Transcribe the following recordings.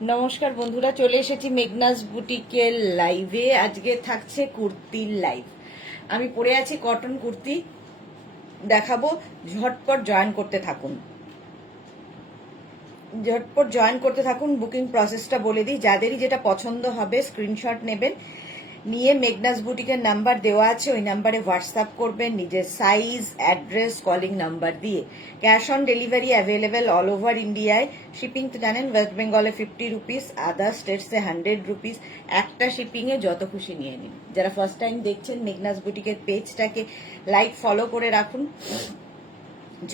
নমস্কার বন্ধুরা, চলে এসেছি মেঘনাস বুটিকের লাইভে। আজকে থাকছে কুর্তির লাইভ। আমি পরে আছি কটন কুর্তি, দেখাবো। ঝটপট জয়েন করতে থাকুন, ঝটপট জয়েন করতে থাকুন। বুকিং প্রসেসটা বলে দিই, যাদেরই যেটা পছন্দ হবে স্ক্রিনশট নেবেন, নিয়ে মেঘনাস বুটিকের নাম্বার দেওয়া আছে, ওই নাম্বারে হোয়াটসঅ্যাপ করবেন নিজের সাইজ, অ্যাড্রেস, কলিং নাম্বার দিয়ে। Cash on delivery available all over ইন্ডিয়ায়। শিপিং তো জানেন, ওয়েস্ট বেঙ্গলে 50 রুপিস, আদার স্টেটসে 100 রুপিস। একটা শিপিংয়ে যত খুশি নিয়ে নিন। যারা ফার্স্ট টাইম দেখছেন মেঘনাস বুটিকের পেজটাকে লাইক ফলো করে রাখুন,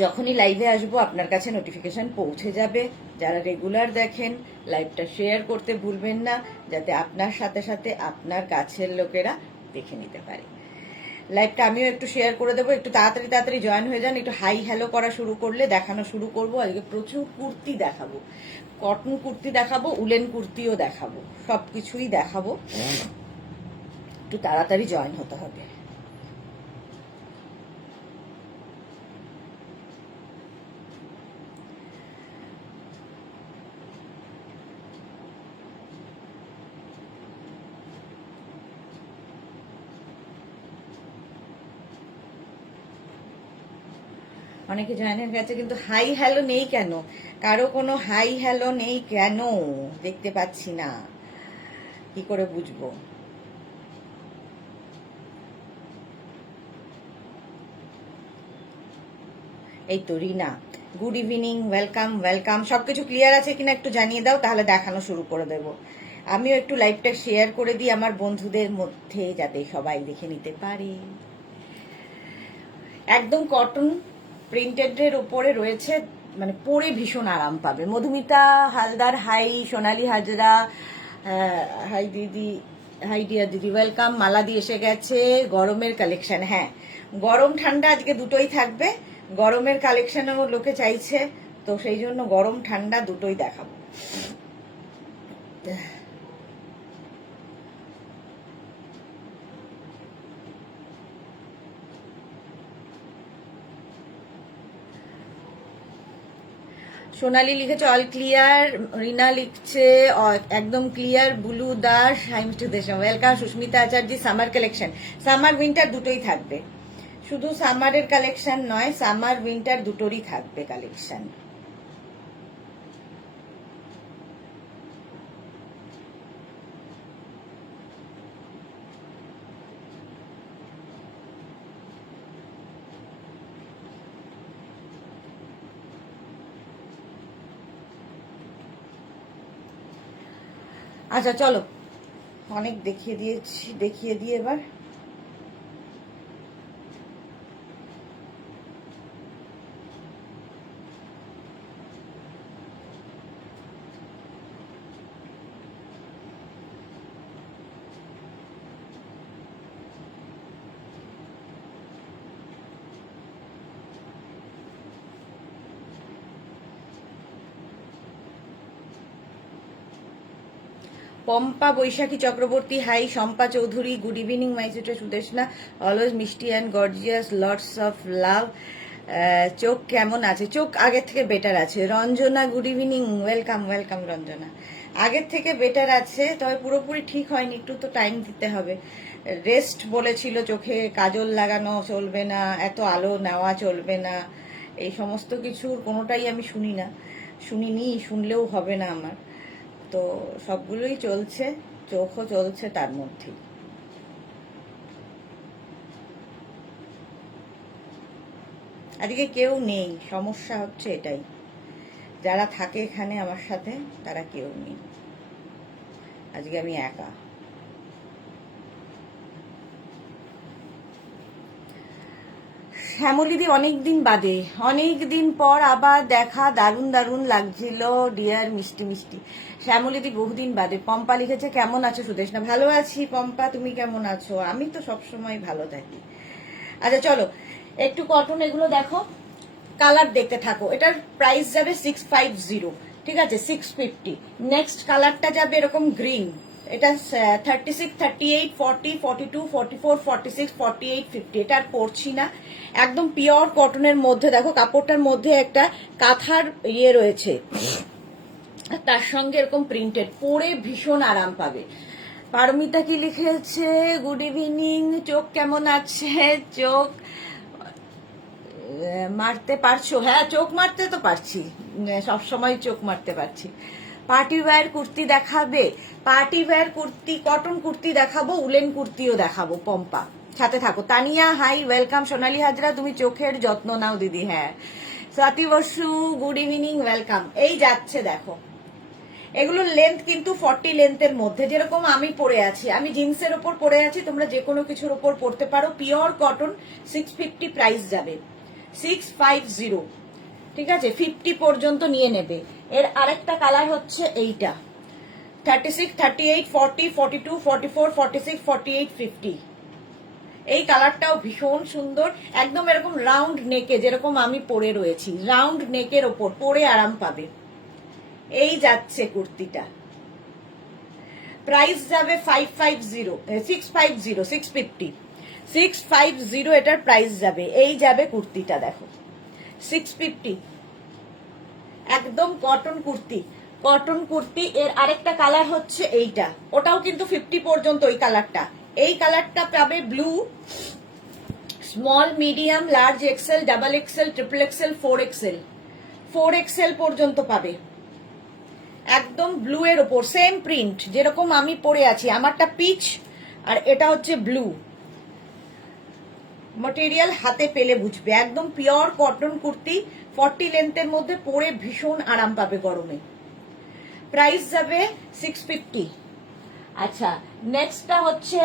যখনই লাইভে আসবো আপনার কাছে নোটিফিকেশন পৌঁছে যাবে। যারা রেগুলার দেখেন, লাইভটা শেয়ার করতে ভুলবেন না, যাতে আপনার সাথে সাথে আপনার কাছের লোকেরা দেখে নিতে পারে। লাইভটা আমিও একটু শেয়ার করে দেবো, একটু তাড়াতাড়ি তাড়াতাড়ি জয়েন হয়ে যান। একটু হাই হ্যালো করা শুরু করলে দেখানো শুরু করবো। আজকে প্রচুর কুর্তি দেখাবো, কটন কুর্তি দেখাবো, উলেন কুর্তিও দেখাবো, সবকিছুই দেখাবো। একটু তাড়াতাড়ি জয়েন হতে হবে। অনেকে জয়েনের গেছে, কিন্তু হাই হ্যালো নেই কেন? কারো কোনো হাই হ্যালো নেই কেন দেখতে পাচ্ছি না, কি করে বুঝবো? এই তো রিনা, গুড ইভিনিং, ওয়েলকাম ওয়েলকাম। সবকিছু ক্লিয়ার আছে কিনা একটু জানিয়ে দাও, তাহলে দেখানো শুরু করে দেব। আমিও একটু লাইভটা শেয়ার করে দিই আমার বন্ধুদের মধ্যে, যাতে সবাই দেখে নিতে পারে। একদম কটন প্রিন্টেডের উপরে রয়েছে, মানে পরে ভীষণ আরাম পাবে। মধুমিতা হালদার হাই, সোনালী হাজরা হাই দিদি, হাই ডিয়ার দিদি, ওয়েলকাম। মালাদি এসে গেছে। গরমের কালেকশন, হ্যাঁ গরম ঠান্ডা আজকে দুটোই থাকবে। গরমের কালেকশনও লোকে চাইছে, তো সেই জন্য গরম ঠান্ডা দুটোই দেখাবো। সোনালি লিখেছে অল ক্লিয়ার, রিনা লিখছে একদম clear. Bulu Das, hi mister Desham, welcome. Sushmita Acharya, summer collection, summer winter দুটোই থাকবে, শুধু সামারের কালেকশন নয়, সামার উইন্টার দুটোরই থাকবে কালেকশন। আচ্ছা চলো, অনেক দেখিয়ে দিয়েছি, দেখিয়ে দিয়ে এবার Pampa Baishakhi Chakraborty hi, Shampa Chowdhury good evening my sweeter Sudeshna, always মিষ্টি and gorgeous, lots of love. চোখ কেমন আছে? চোখ আগের থেকে বেটার আছে। Ranjana good evening, welcome welcome Ranjana. আগের থেকে বেটার আছে, তবে পুরোপুরি ঠিক হয়নি, একটু তো টাইম দিতে হবে। রেস্ট বলেছিল, চোখে কাজল লাগানো চলবে না, এত আলো নেওয়া চলবে না, এই সমস্ত কিছুর কোনোটাই আমি শুনি না, শুনিনি, শুনলেও হবে না আমার। তো সবগুলোই চলছে, চোখও চলছে তার মধ্যেই। আজকে কেউ নেই, সমস্যা হচ্ছে এটাই। যারা থাকে এখানে আমার সাথে তারা কেউ নেই, আজকে আমি একা। শ্যামলিদি অনেকদিন বাদে, অনেকদিন পর আবার দেখা, দারুণ দারুণ লাগছিল ডিয়ার, মিষ্টি মিষ্টি। শ্যামলিদি বহুদিন বাদে। পম্পা লিখেছে কেমন আছো সুদেশনা? ভালো আছি পম্পা, তুমি কেমন আছো? আমি তো সবসময় ভালো থাকি। আচ্ছা চলো, একটু কটন এগুলো দেখো, কালার দেখতে থাকো। এটার প্রাইস যাবে 650, ঠিক আছে, 650। নেক্সট কালারটা যাবে এরকম গ্রিন, এটা 36, 38, 40, 42, 44, 46, 48, 50। এটা আর পরছি না, একদম পিওর কটনের মধ্যে। দেখো কাপড়টার মধ্যে একটা কাঁথার ইয়ে রয়েছে, আর তার সঙ্গে এরকম প্রিন্টেড, পরে ভীষণ আরাম পাবে। পারমিতা কি লিখেছে, গুড ইভিনিং, চোখ কেমন আছে? চোখ মারতে পারছো? হ্যাঁ, চোখ মারতে তো পারছি, সব সময় চোখ মারতে পারছি। পার্টি ওয়্যার কুর্তি দেখাবে? Party wear kurti, cotton kurti দেখাবো, উলেন কুর্তিও দেখাবো। পম্পা সাথে থাকো। Tania hi, welcome. সোনালী হাজরা, তুমি চোখের যত্ন নাও দিদি। হ্যাঁ। Swati Basu, good evening, welcome. এই যাচ্ছে দেখো, এগুলোর লেন্থ কিন্তু 40 লেন্থের মধ্যে, যেরকম আমি পরে আছি, আমি জিন্সের ওপর পরে আছি, তোমরা যে কোনো কিছুর ওপর পরতে পারো। পিওর কটন, 650 প্রাইস যাবে, 650। ঠিক আছে, 50 পর্যন্ত নিয়ে নেবে। এর আরেকটা কালার হচ্ছে এইটা, 36, 38, 40, 42, 44, 46, 48, 50। এই কালারটাও ভীষণ সুন্দর, একদম এরকম রাউন্ড নেকে, যেরকম আমি পরে রয়েছি, রাউন্ড নেকের ওপর পরে আরাম পাবে। এই যাচ্ছে কুর্তিটা, প্রাইস যাবে 550, 650, 650, 650 এটার প্রাইস যাবে। এই যাবে কুর্তিটা, দেখো 650, একদম কটন কুর্তি, কটন কুর্তি। এর আরেকটা কালার হচ্ছে এইটা, ওটাও কিন্তু 50 পর্যন্ত। ওই কালারটা, এই কালারটা পাবে blue, small, medium, large, XL, double XL, triple XL, 4XL, 4XL পর্যন্ত পাবে। একদম ব্লু এর ওপর সেম প্রিন্ট, যেরকম আমি পরে আছি। আমারটা পিচ আর এটা হচ্ছে ব্লু। ম্যাটেরিয়াল হাতে পেলে বুঝবে, একদম পিওর কটন কুর্তি, 40 লেন্থের মধ্যে পরে ভীষণ আরাম পাবে গরমে। প্রাইস যাবে 650। আচ্ছা, নেক্সটটা হচ্ছে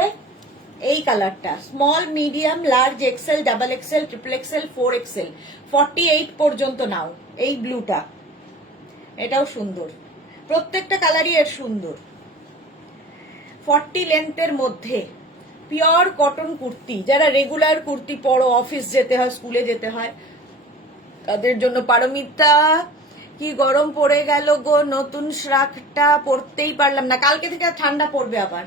এই কালারটা, small, medium, large, XL, double XL, triple XL, 4XL, 48 পর্যন্ত নাও। এই ব্লুটা, এটাও সুন্দর, প্রত্যেকটা কালারই এর সুন্দর। 40 লেন্থের মধ্যে পিওর কটন কুর্তি, যারা রেগুলার কুর্তি পরো, অফিস যেতে হয়, স্কুলে যেতে হয়, তাদের জন্য। পারমিতা, কি গরম পড়ে গেল গো, নতুন শ্রাকটা পরতেই পারলাম না। কালকে থেকে ঠান্ডা পড়বে আবার,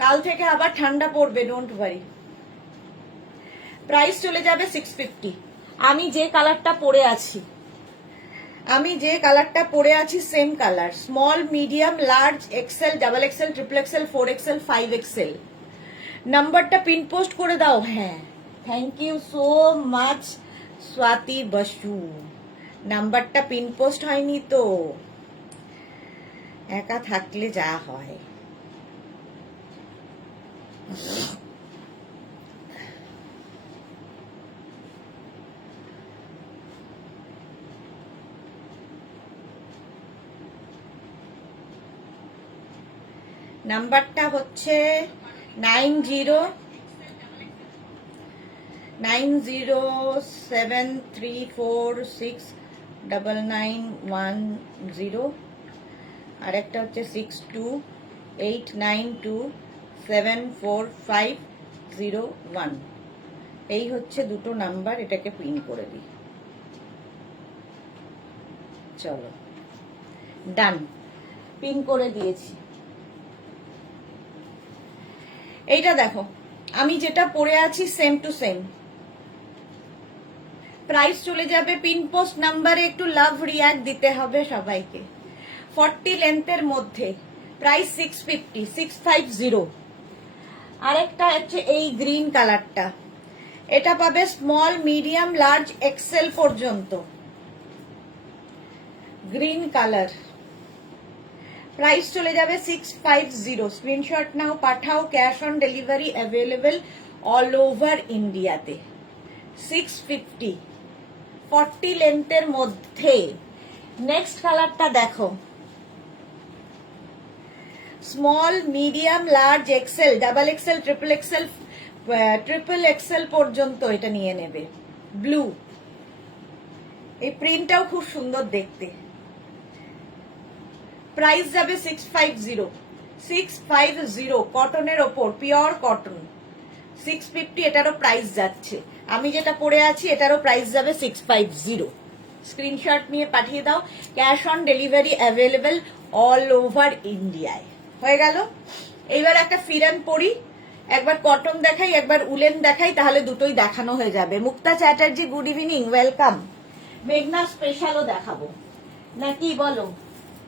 কাল থেকে আবার ঠান্ডা পড়বে, ডোন্ট ওয়ারি। প্রাইস চলে যাবে 650। আমি যে কালারটা পরে আছি, same colour, small, medium, large, XL, double XL, triple XL, 4XL, 5XL। নাম্বারটা পিন পোস্ট করে দাও। হ্যাঁ, thank you so much Swati Basu. নাম্বারটা পিন পোস্ট হয়নি তো, একা থাকলে যা হয়। নাম্বারটা হচ্ছে 9073469910, আর একটা হচ্ছে 6289274501। এই হচ্ছে দুটো নাম্বার, এটাকে পিন করে দিই। চলো, ডান, পিন করে দিয়েছি। এইটা দেখো, আমি যেটা পরে আছি সেম টু সেম। প্রাইস চলে যাবে, পিন পোস্ট নাম্বারে একটু লাভ রিয়াক্ট দিতে হবে সবাইকে। 40 লেন্থের মধ্যে, প্রাইস 650, 650। আরেকটা হচ্ছে এই গ্রিন কালারটা, এটা পাবে স্মল, মিডিয়াম, লার্জ, এক্সেল পর্যন্ত। গ্রিন কালার, প্রাইস চলে যাবে 650। স্ক্রিনশট নাও, পাঠাও, cash on delivery available all over ইন্ডিয়াতে। 650, 40 লেন্থের মধ্যে। নেক্সট কালারটা দেখো, small, medium, large, XL, double XL, triple XL পর্যন্ত এটা নিয়ে নেবে। ব্লু, এই প্রিন্টটাও খুব সুন্দর দেখতে। প্রাইস যাবে 650, 650, কটনের ওপর, পিওর কটন, 650 এটারও প্রাইস যাচ্ছে। আমি যেটা পরে আছি এটারও প্রাইস যাবে 650। স্ক্রিনশট নিয়ে পাঠিয়ে দাও, cash on delivery available all over ইন্ডিয়ায়। হয়ে গেল। এইবার একটা ফিরান পরি, একবার কটন দেখাই, একবার উলেন দেখাই, তাহলে দুটোই দেখানো হয়ে যাবে। মুক্তা চ্যাটার্জি, গুড ইভিনিং, ওয়েলকাম। মেঘনা স্পেশালও দেখাবো নাকি বলো?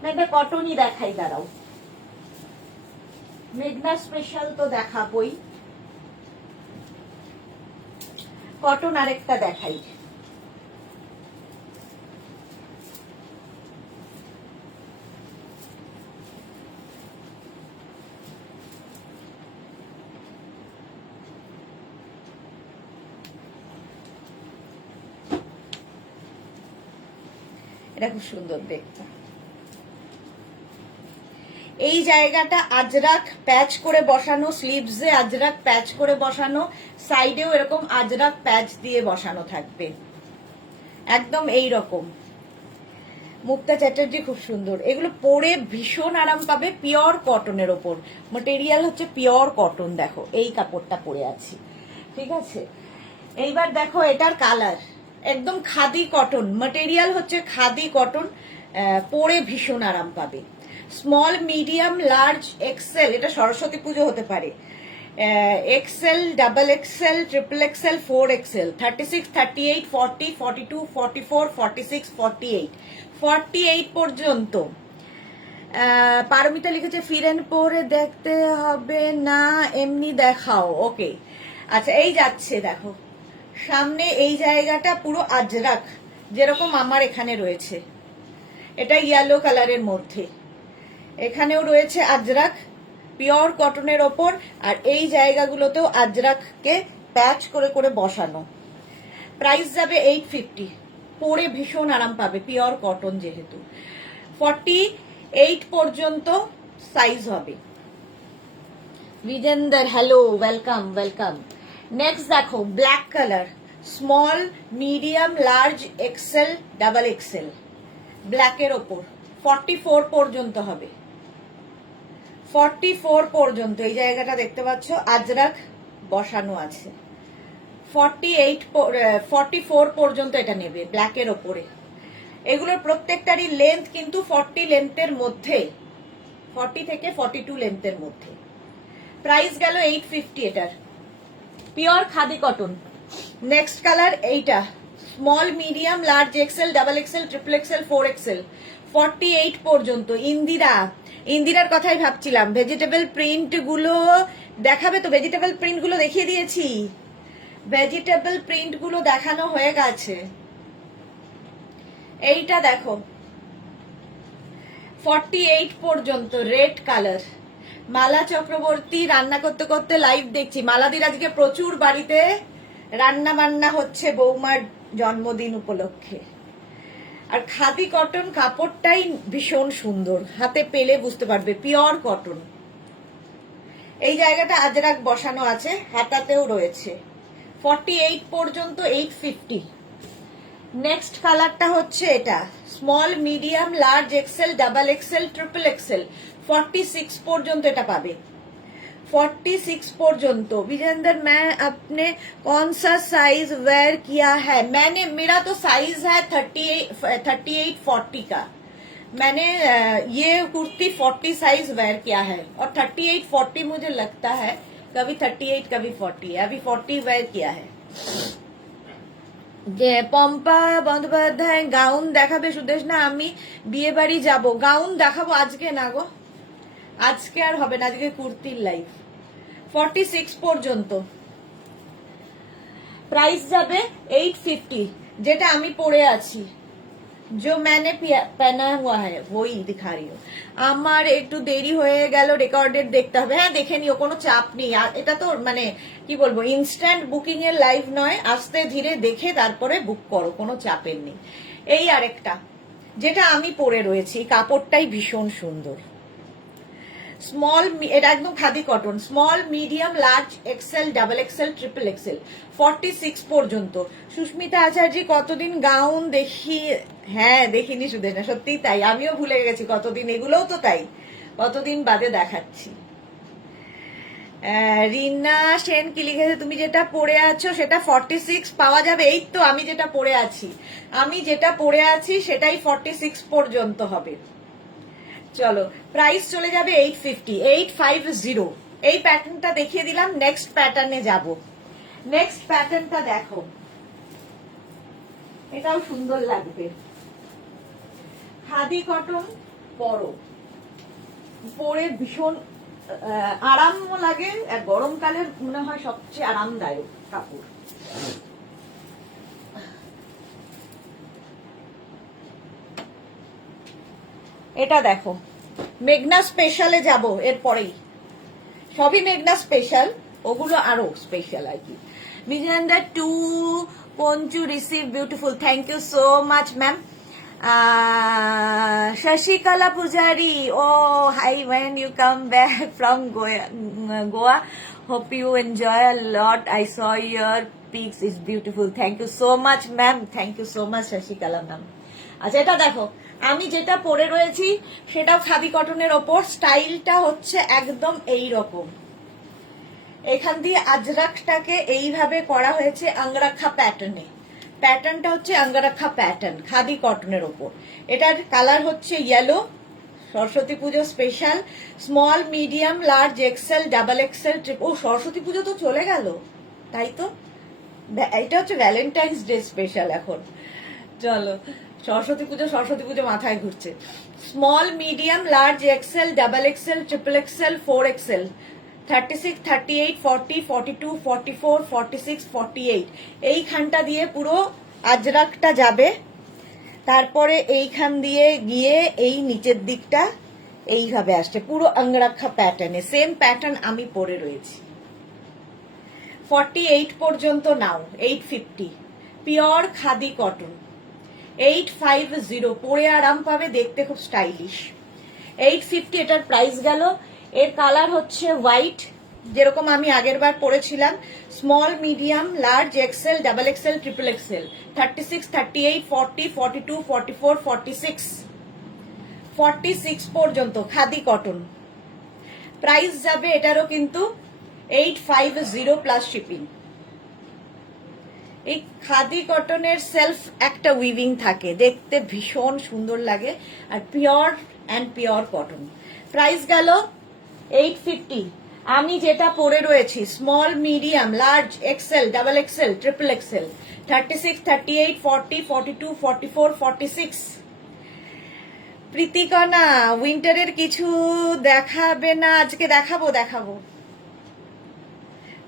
না এটা কটনই দেখাই, দাঁড়াও। মেঘনা স্পেশাল তো দেখাবই, কটন আরেকটা দেখাই। এটা খুব সুন্দর দেখতে। এই জায়গাটা আজরাক প্যাচ করে বসানো, স্লিভসে আজরাক প্যাচ করে বসানো, সাইডেও এরকম আজরাক প্যাচ দিয়ে বসানো থাকবে, একদম এই রকম। মুক্তা চ্যাটার্জি খুব সুন্দর, এগুলো পরে ভীষণ আরাম পাবে, পিওর কটনের ওপর, মেটেরিয়াল হচ্ছে পিওর কটন। দেখো এই কাপড়টা পরে আছি, ঠিক আছে। এইবার দেখো এটার কালার একদম খাদি কটন, মেটেরিয়াল হচ্ছে খাদি কটন, পরে ভীষণ আরাম পাবে। স্মল, মিডিয়াম, লার্জ, এক্সেল, এটা সরস্বতী পুজো হতে পারে, XL, double XL, triple XL, 4XL, 36, 38, 40, 42, 44, 46, 48, 48 পর্যন্ত। পারমিতা লিখেছে ফিরেন পরে দেখতে হবে না, এমনি দেখাও। ওকে, আচ্ছা এই যাচ্ছে, দেখো সামনে এই জায়গাটা পুরো আজরাক, যেরকম আমার এখানে রয়েছে, এটা ইয়েলো কালারের মধ্যে, এখানেও রয়েছে আজরাক পিওর কটনের ওপর, আর এই জায়গাগুলোতেও আজরাককে প্যাচ করে করে বসানো। প্রাইস যাবে 850, পরে ভীষণ আরাম পাবে, পিওর কটন যেহেতু। 48 পর্যন্ত সাইজ হবে। Bijender hello, welcome welcome. Next দেখো black colour, small, medium, large, XL, double XL, ব্ল্যাকের ওপর 44 পর্যন্ত হবে। 44 পর্যন্ত এই জায়গাটা দেখতে পাচ্ছ আজরাক বসানো আছে। 44 পর্যন্ত এটা নেবে ব্ল্যাকের ওপরে। এগুলোর প্রত্যেকটারই লেন্থ কিন্তু 40 লেন্থের মধ্যে, 40 থেকে 42 লেন্থের মধ্যে। প্রাইস গেল 850 এটার, pure khadi cotton. Next colour এইটা, small, medium, large, XL, double XL, triple XL, 4XL, 48 পর্যন্ত। ইন্দিরার কথাই ভাবছিলাম, ভেজিটেবল প্রিন্ট গুলো দেখাবে তো? ভেজিটেবল প্রিন্ট গুলো দেখিয়ে দিয়েছি, ভেজিটেবল প্রিন্ট গুলো দেখানো হয়ে গেছে। এইটা দেখো 48 পর্যন্ত, রেড কালার। মালা চক্রবর্তী রান্না করতে করতে লাইভ দেখছি। মালাদির আজকে প্রচুর বাড়িতে রান্না বান্না হচ্ছে বৌমার জন্মদিন উপলক্ষে। আর খাদি কটন কাপড়টাই ভীষণ সুন্দর, হাতে পেলে বুঝতে পারবে পিওর কটন। এই জায়গাটা আজরাক বসানো আছে, হাতাতেও রয়েছে। 48 পর্যন্ত 850। নেক্সট কালারটা হচ্ছে এটা, small, medium, large, XL, double XL, triple XL, 46 পর্যন্ত এটা পাবে। 46 পর্যন্ত। विजेंदर मैं अपने कौन सा साइज वेयर किया है? मेरा तो साइज है 38-40 का। मैंने ये कुर्ती 40 साइज वेयर किया है, और 38-40 मुझे लगता है कभी 38 कभी 40 है, अभी 40 वेयर किया है। যে পম্পা বন্দ্যোপাধ্যায় গাউন দেখাবে সুদেশ না, আমি বিয়ে বাড়ি যাবো, গাউন দেখাবো আজকে না গো, আজকে আর হবে না, আজকে কুর্তির লাইভ। 46 পর্যন্ত প্রাইস যাবে 850, যেটা আমি পরে আছি, जो मैंने पहना हुआ है वही दिखा रही हूँ। আমার একটু দেরি হয়ে গেল, রেকর্ডেড দেখতে হবে। হ্যাঁ দেখে নিও, কোনো চাপ নেই। আর এটা তো মানে কি বলবো, ইনস্ট্যান্ট বুকিং এর লাইভ নয়, আস্তে ধীরে দেখে তারপরে বুক করো, কোনো চাপের নেই। এই আরেকটা যেটা আমি পরে রয়েছি, কাপড়টাই ভীষণ সুন্দর। স্মল, এটা একদম khadi cotton, small, medium, large, XL, double XL, triple XL, 46 পর্যন্ত। সুস্মিতা আচার্য কতদিন গাউন দেখি? হ্যাঁ দেখিনি সুদেশ না, সত্যিই তাই, আমিও ভুলে গেছি কতদিন, এগুলোও তো তাই, কতদিন বাদে দেখাচ্ছি। রিনা সেন কি লিখেছে, তুমি যেটা পরে আছো সেটা 46 পাওয়া যাবে? এই তো আমি যেটা পরে আছি, সেটাই 46 পর্যন্ত হবে। চলো প্রাইস চলে যাবে 850, 850। এই প্যাটার্নটা দেখিয়ে দিলাম, নেক্সট প্যাটার্নে যাব। নেক্সট প্যাটার্নটা দেখো, এটাও সুন্দর লাগবে, খাদি কটন, পরো, পরে ভীষণ আরামও লাগে, আর গরমকালের মনে হয় সবচেয়ে আরামদায়ক কাপড়। এটা দেখো, মেঘনা স্পেশালে যাব এরপরেই, সবই মেঘনা স্পেশাল, ওগুলো আরো স্পেশাল আর কি। Bijenda to Panchu receive beautiful, thank you so much ma'am. Shashikala Pujari, oh hi, when you come back from Goa, hope you enjoy a lot. I saw your pics, it's beautiful. Thank you so much ma'am, thank you so much Shashikala ma'am. আচ্ছা এটা দেখো, আমি যেটা পরে রয়েছি সেটাও খাদি কটনের ওপর, স্টাইলটা হচ্ছে একদম এই রকম, এখান দিয়ে আজরাকটাকে এইভাবে করা হয়েছে আঙ্গরাখা প্যাটার্নে, প্যাটার্নটা হচ্ছে আঙ্গরাখা প্যাটার্ন খাদি কটনের ওপর। এটার কালার হচ্ছে yellow, Saraswati Pujo special, small medium large XL double XL ও সরস্বতী পুজো তো চলে গেল, তাই তো এটা হচ্ছে ভ্যালেন্টাইন্স ডে স্পেশাল এখন। চলো, সরস্বতী পুজো মাথায় ঘুরছে। Small medium large XL double XL triple XL 4XL 36, 38, 40, 42, 44, 46, 48 এইখানটা দিয়ে পুরো আজরাকটা যাবে, তারপরে এইখান দিয়ে গিয়ে এই নিচের দিকটা এইভাবে আসছে পুরো আঙ্গরাখা প্যাটার্নে, সেম প্যাটার্ন আমি পরে রয়েছি। 48 পর্যন্ত নাও, 850 পিওর খাদি কটন, 850 পরে আরাম পাবে, দেখতে খুব স্টাইলিশ। 850 এটার প্রাইস গেল। এর কালার হচ্ছে হোয়াইট, যেরকম আমি আগের বার পরেছিলাম, small medium large XL double XL triple XL 36, 38, 40, 42, 44, 46, 46 পর্যন্ত খাদি কটন। প্রাইস যাবে এটারও কিন্তু 850 প্লাস শিপিং। এই খাদি কটনের সেলফ একটা উইভিং থাকে, দেখতে ভীষণ সুন্দর লাগে, আর pure and pure cotton. Price গেল 850। আমি যেটা পরে রয়েছি small medium large XL double XL triple XL 36, 38, 40, 42, 44, 46। Pritikana উইন্টারের কিছু দেখাবে না আজকে? দেখাবো।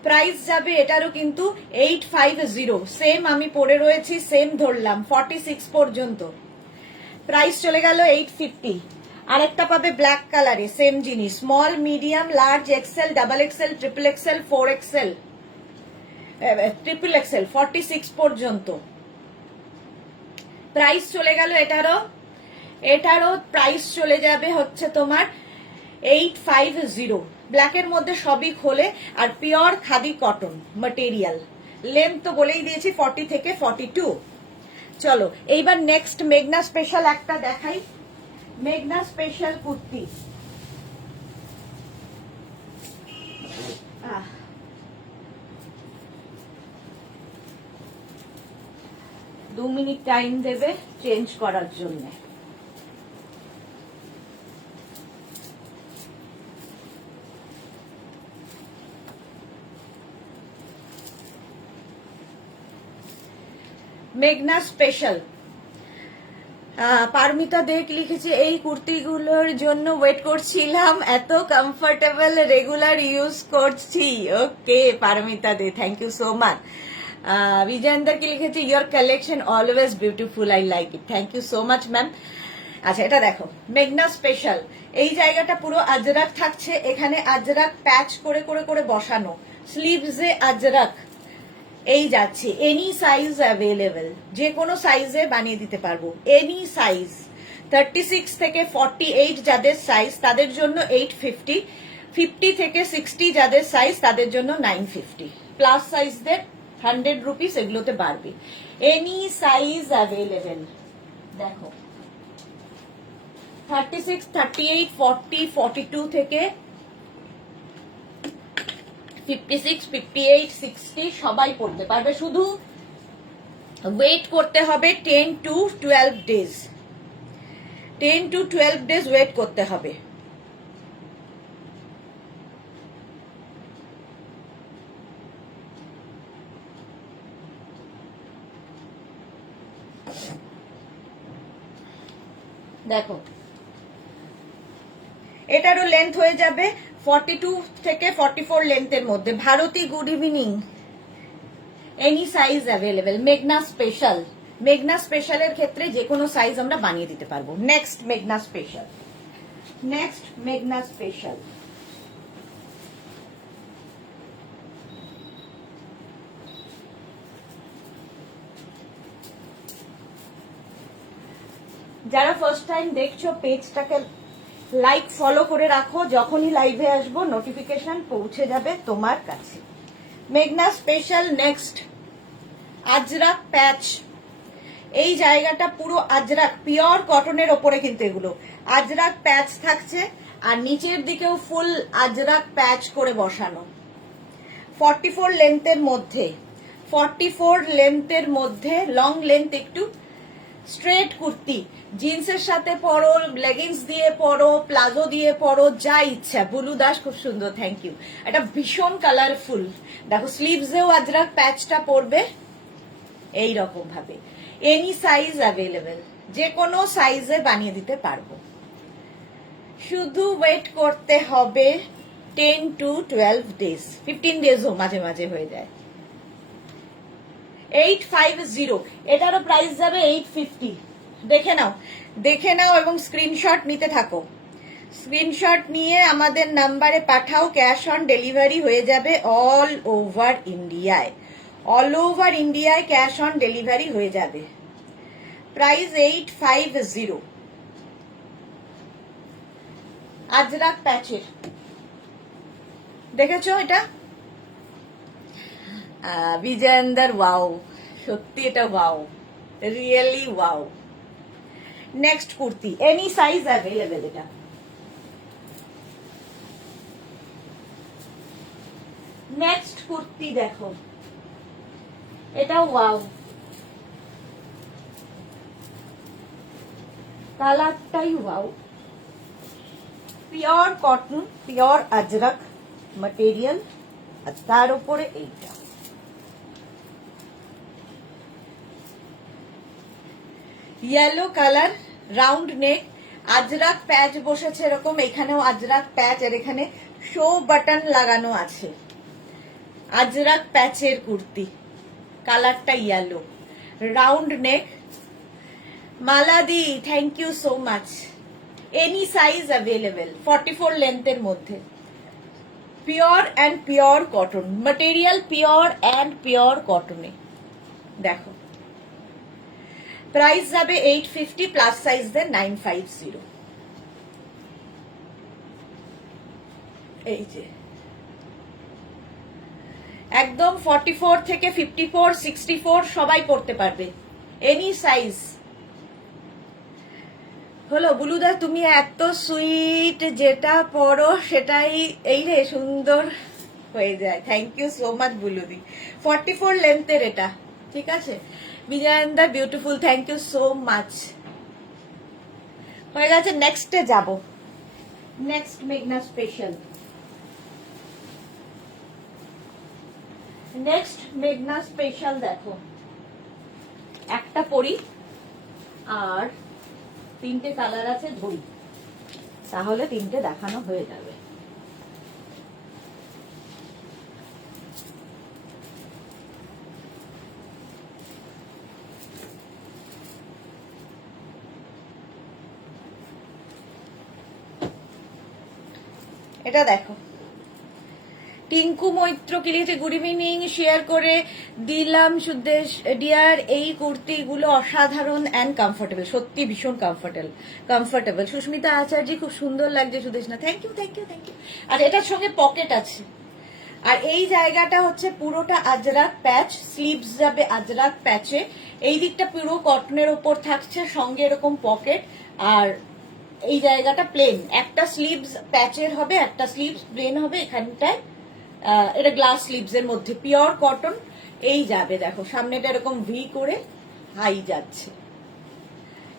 প্রাইস যাবে এটারও কিন্তু 850, সেম আমি পরে রয়েছি, সেম ধরলাম 46 পর্যন্ত। প্রাইস চলে গেল 850। আরেকটা পাবে ব্ল্যাক কালারে, সেম জিনিস, small medium large XL double XL triple XL 4XL triple XL 46 পর্যন্ত। প্রাইস চলে গেল এটারও প্রাইস চলে যাবে হচ্ছে তোমার 850। ব্ল্যাকের মধ্যে সবই খোলে, আর pure khadi cotton material. Length তো বলেই দিয়েছি 40 থেকে 42। চলো এইবার নেক্সট মেঘনা স্পেশাল একটা দেখাই, মেঘনা স্পেশাল কুর্তি। 2 মিনিট টাইম দেবে চেঞ্জ করার জন্য। মেঘনা স্পেশাল। পারমিতা দেখ লিখেছে, এই কুর্তিগুলোর জন্য ওয়েট করছিলাম, এত কমফোর্টেবল, রেগুলার ইউজ করছি। Okay Paramita Dey, thank you so much. Bijayender কি লিখেছে, your collection always beautiful, I like it, thank you so much ma'am. আচ্ছা এটা দেখো মেঘনা স্পেশাল, এই জায়গাটা পুরো আজরাক থাকছে, এখানে আজরাক প্যাচ করে করে করে বসানো, স্লিভসে আজরাক এই যাচ্ছে। এনি সাইজ অ্যাভেলেবেল, যে কোনো সাইজে বানিয়ে দিতে পারবো, এনি সাইজ। 36 থেকে 48 যাদের সাইজ তাদের জন্য 850, 50 থেকে 60 যাদের সাইজ তাদের জন্য 950, প্লাস সাইজদের 100 রুপিস এগুলোতে বাড়বে। Any size available. দেখো 36, 38, 40, 42 থেকে 56, 58, 60 সবাই পড়তে পারবে, শুধু ওয়েট করতে হবে 10 to 12 days, 10 to 12 days wait করতে হবে। দেখো এটারও লেন্থ হয়ে যাবে 42 থেকে 44 লেন্থের মধ্যে। Bharati good evening. Any size available. মেঘনা স্পেশাল, মেঘনা স্পেশালের ক্ষেত্রে যে কোনো সাইজ আমরা বানিয়ে দিতে পারবো। নেক্সট মেঘনা স্পেশাল, নেক্সট মেঘনা স্পেশাল। যারা ফার্স্ট টাইম দেখছো পেজটাকে লাইক ফলো করে রাখো, যখনই লাইভে আসবো নোটিফিকেশন পৌঁছে যাবে তোমার কাছে। মেঘনা স্পেশাল। নেক্সট আজরাক প্যাচ। এই জায়গাটা পুরো আজরাক পিওর কটনের ওপরে, কিন্তু এগুলো আজরাক প্যাচ থাকছে আর নিচের দিকেও ফুল আজরাক প্যাচ করে বসানো। 44 লেন্থের মধ্যে, 44 লেন্থের মধ্যে, লং লেন্থ একটু, স্ট্রেট কুর্তি। জিন্সের সাথে পরো, লেগিংস দিয়ে পরো, প্লাজো দিয়ে পরো, যা ইচ্ছা। বুলু দাস খুব সুন্দর, থ্যাংক ইউ। এটা ভীষণ কালারফুল। দেখো স্লিভসেও আজরাক প্যাচটা পড়বে এই রকম ভাবে। এনি সাইজ অ্যাভেলেবেল, যে কোনো সাইজে বানিয়ে দিতে পারবো। শুধু ওয়েট করতে হবে 10 to 12 ডেজ, 15 ডেজও মাঝে মাঝে হয়ে যায়। 850, এটারও প্রাইস যাবে 850। দেখে নাও, দেখে নাও এবং স্ক্রিনশট নিতে থাকো। স্ক্রিনশট নিয়ে আমাদের নাম্বারে পাঠাও, ক্যাশ অন ডেলিভারি হয়ে যাবে অল ওভার ইন্ডিয়ায়। অল ওভার ইন্ডিয়ায় ক্যাশ অন ডেলিভারি হয়ে যাবে। প্রাইস 850। আজরাক প্যাচের, দেখেছো এটা? বিজয়েন্দর, ওয়াও, সত্যি এটা wow, really wow. Next kurti, any size available. এটা নেক্সট কুর্তি দেখো, এটা ওয়াও, কালারটাই wow. Pure cotton, pure Ajrakh material, আর তার উপরে এইটা yellow colour, round neck, Ajrakh patch বসেছে এরকম, এখানেও আজরাক প্যাচ, আর এখানে শো বাটন লাগানো আছে। আজরাক প্যাচের কুর্তি, কালারটা yellow, round neck. Maladi, thank you so much. Any size available, 44 লেন্থের মধ্যে। Pure and pure cotton material, pure and pure কটনে। দেখো প্রাইস যাবে 850, প্লাস সাইজ দেন 950। এই যে একদম 44 থেকে 54, 64 সবাই পড়তে পারবে, এনি সাইজ। হলো বুলুদা, তুমি এত সুইট, যেটা পড়ো সেটাই এই রে সুন্দর হয়ে যায়। Thank you so much Buludi. 44 লেন্থের এটা, ঠিক আছে। Bijoyenda beautiful, thank you so much. হয়ে গেছে, নেক্সটে যাব। নেক্সট মেঘনা স্পেশাল, নেক্সট মেঘনা স্পেশাল। দেখো একটা পরি আর তিনটে কালার আছে, ধরি তাহলে তিনটে দেখানো হয়ে যাবে। এটা দেখো, টিঙ্কু মৈত্র কি লিখেছে, গুড ইভিনিং, শেয়ার করে দিলাম সুদেশ ডিয়ার। এই কুর্তিগুলো অসাধারণ অ্যান্ড কমফোর্টেবল, সত্যি ভীষণ কমফোর্টেবল। সুস্মিতা আচার্য, খুব সুন্দর লাগছে Sudeshna, thank you thank you thank you. আর এটার সঙ্গে পকেট আছে, আর এই জায়গাটা হচ্ছে পুরোটা আজরাক প্যাচ, স্লিভস যাবে আজরাক প্যাচে। এই দিকটা পুরো কটনের ওপর থাকছে, সঙ্গে এরকম পকেট, আর এই জায়গাটা প্লেন। একটা স্লিভস প্যাচের হবে, একটা স্লিভস প্লেন হবে এখানটায়। এটা গ্লাস স্লিভস এর মধ্যে, পিওর কটন। এই যাবে, দেখো সামনেটা এরকম ভি করে হাই যাচ্ছে।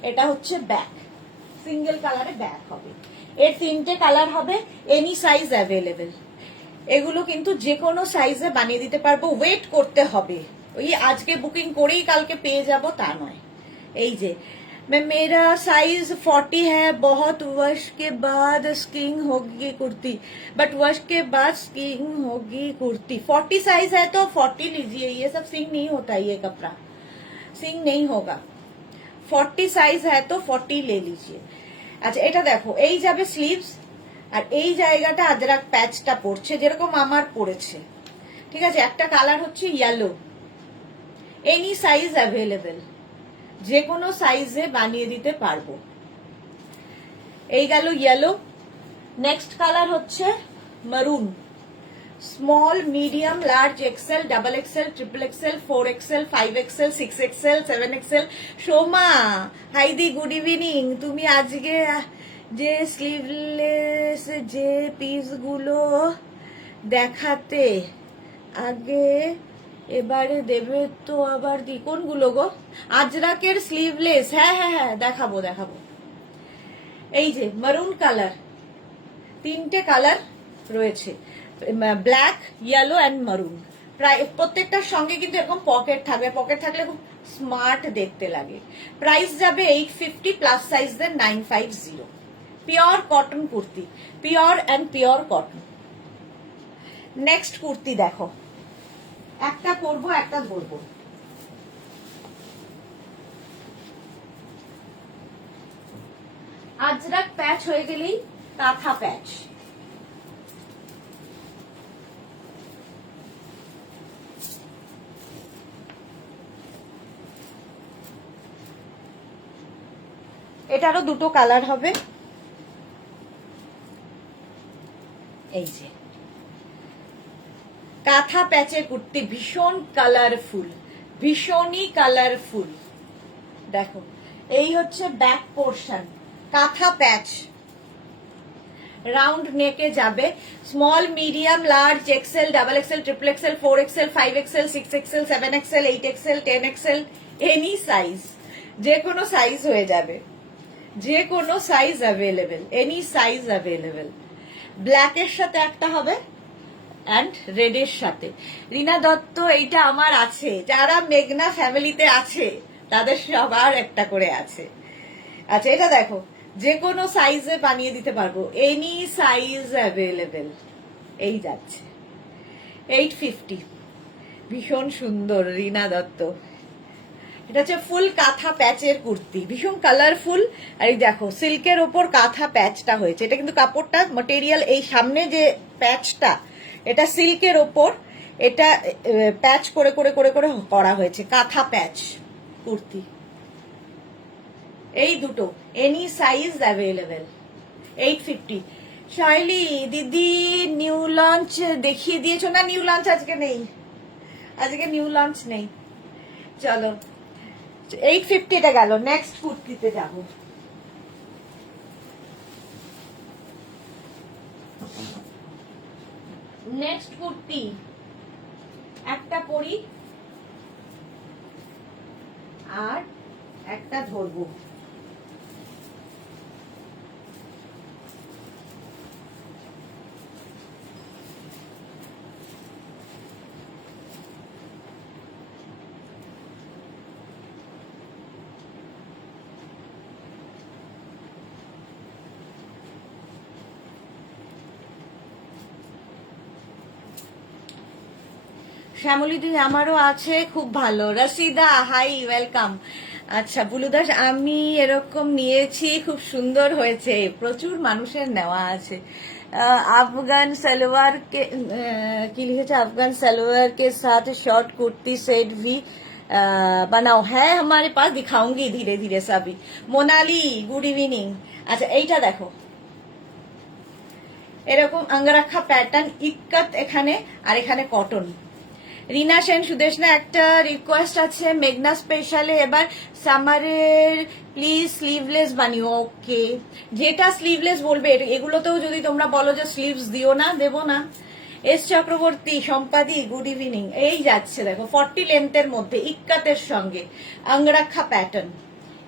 এটা হচ্ছে ব্যাক, সিঙ্গেল কালারে ব্যাক হবে। এর তিনটে কালার হবে, এনি সাইজ অ্যাভেলেবেল। এগুলো কিন্তু যে কোনো সাইজে বানিয়ে দিতে পারবো, ওয়েট করতে হবে। ওই আজকে বুকিং করেই কালকে পেয়ে যাব তা নয়। এই যে मेरा साइज 40 है, बहुत वर्ष के बाद स्किंग होगी कुर्ती, बट वर्ष के बाद स्किंग होगी कुर्ती। 40 साइज है तो 40 लीजिए, ये सब सिंग नहीं होता, ये कपड़ा सिंग नहीं होगा। 40 साइज है तो 40 ले लीजिए। আচ্ছা এটা দেখো, এই যাবে স্লিভস আর এই জায়গাটা আজরাক প্যাচটা পড়ছে যেরকম আমার পড়েছে, ঠিক আছে। একটা কালার হচ্ছে ইয়েলো, এনি সাইজ অ্যাভেলেবেল, যে কোনো সাইজে বানিয়ে দিতে পারবো। এই গেল ইয়েলো। নেক্সট কালার হচ্ছে maroon, small, medium, large, XL, double XL, triple XL, 4XL, 5XL, 6XL, 7XL। Soma হাইদি, গুড ইভিনিং। তুমি আজকে যে স্লিভলেস যে পিসগুলো দেখাতে আগে এবারে দেবে তো আবার দি, কোনগুলো গো? আজরাকের স্লিভলেস, হ্যাঁ হ্যাঁ হ্যাঁ দেখাবো দেখাবো। এই যে মারুন কালার, তিনটে কালার রয়েছে, ব্ল্যাক, ইয়েলো অ্যান্ড মারুন। প্রায় প্রত্যেকটার সঙ্গে কিন্তু এরকম পকেট থাকবে, পকেট থাকলে খুব স্মার্ট দেখতে লাগে। প্রাইস যাবে 850, plus size then 950। Pure cotton kurti, pure and pure cotton. Next kurti দেখো, একটা পরবো একটা ধরবো। আজরাক প্যাচ হয়ে গেলেই কাঁথা প্যাচ। এটারও দুটো কালার হবে। এই যে কাঁথা প্যাচের কুর্তি, ভীষণ কালারফুল, ভীষণই কালারফুল। দেখো এই হচ্ছে ব্যাক পোর্শন, কাঁথা প্যাচ, রাউন্ড নেকে যাবে, small, medium, large, XL, double XL, triple XL, 4XL, 5XL, 6XL, 7XL, 8XL, 10XL, any size, যে কোনো সাইজ হয়ে যাবে, যে কোনো size available, any size available. ব্ল্যাকের সাথে একটা হবে অ্যান্ড রেডের সাথে। রিনা দত্ত, এইটা আমার আছে, যারা মেঘনা ফ্যামিলিতে আছে তাদের সবার একটা করে আছে। আচ্ছা এটা দেখো, যে কোনো সাইজে বানিয়ে দিতে পারবো, এনি সাইজ অ্যাভেলেবেল। এই যাচ্ছে 850, ভীষণ সুন্দর রিনা দত্ত। এটা হচ্ছে ফুল কাঁথা প্যাচের কুর্তি, ভীষণ কালারফুল। আর এই দেখো সিল্কের ওপর কাঁথা প্যাচটা হয়েছে, এটা কিন্তু কাপড়টা ম্যাটেরিয়াল, এই সামনে যে প্যাচটা এটা সিল্কের ওপর, এটা প্যাচ করে করে করে করে করা হয়েছে, কাঁথা প্যাচ কুর্তি। এই দুটো এনি সাইজ অ্যাভেলেবেল, 850। শাইলি দিদি নিউ লঞ্চ দেখিয়ে দিয়েছো না? নিউ লঞ্চ আজকে নেই, আজকে নিউ লঞ্চ নেই। চলো 850 এটা গেল। নেক্সট কুর্তিতে যাব। নেক্সট কুর্তি একটা পরি আর একটা ধরবো। শ্যামলী দি আমারও আছে, খুব ভালো। রসিদা হাই, ওয়েলকাম। আচ্ছা বুলুদাস, আমি এরকম নিয়েছি, খুব সুন্দর হয়েছে, প্রচুর মানুষের নেওয়া আছে। আফগান সালোয়ার কে কি লিখেছে, আফগান সালোয়ার के साथ शॉर्ट कुर्ती सेट भी बनाओ है हमारे पास, दिखाऊंगी धीरे धीरे सभी। Monali good evening. আচ্ছা এইটা দেখো, এরকম আঙ্গারাখা প্যাটার্ন, ইক্কত এখানে আর এখানে কটন। রিনা সেন সুদেশনা, একটা রিকোয়েস্ট আছে মেঘনা স্পেশালে এবার সামারের প্লিজ স্লিভলেস বানিও। ওকে, যেটা স্লিভলেস বলবে, এগুলোতেও যদি তোমরা বলো যে স্লিভস দিও না, দেবো না। S Chakraborty, Sampadi good evening. এই যাচ্ছে দেখো 40 লেন্থের মধ্যে ইক্কাতের সঙ্গে আঙ্গরাক্ষা প্যাটার্ন।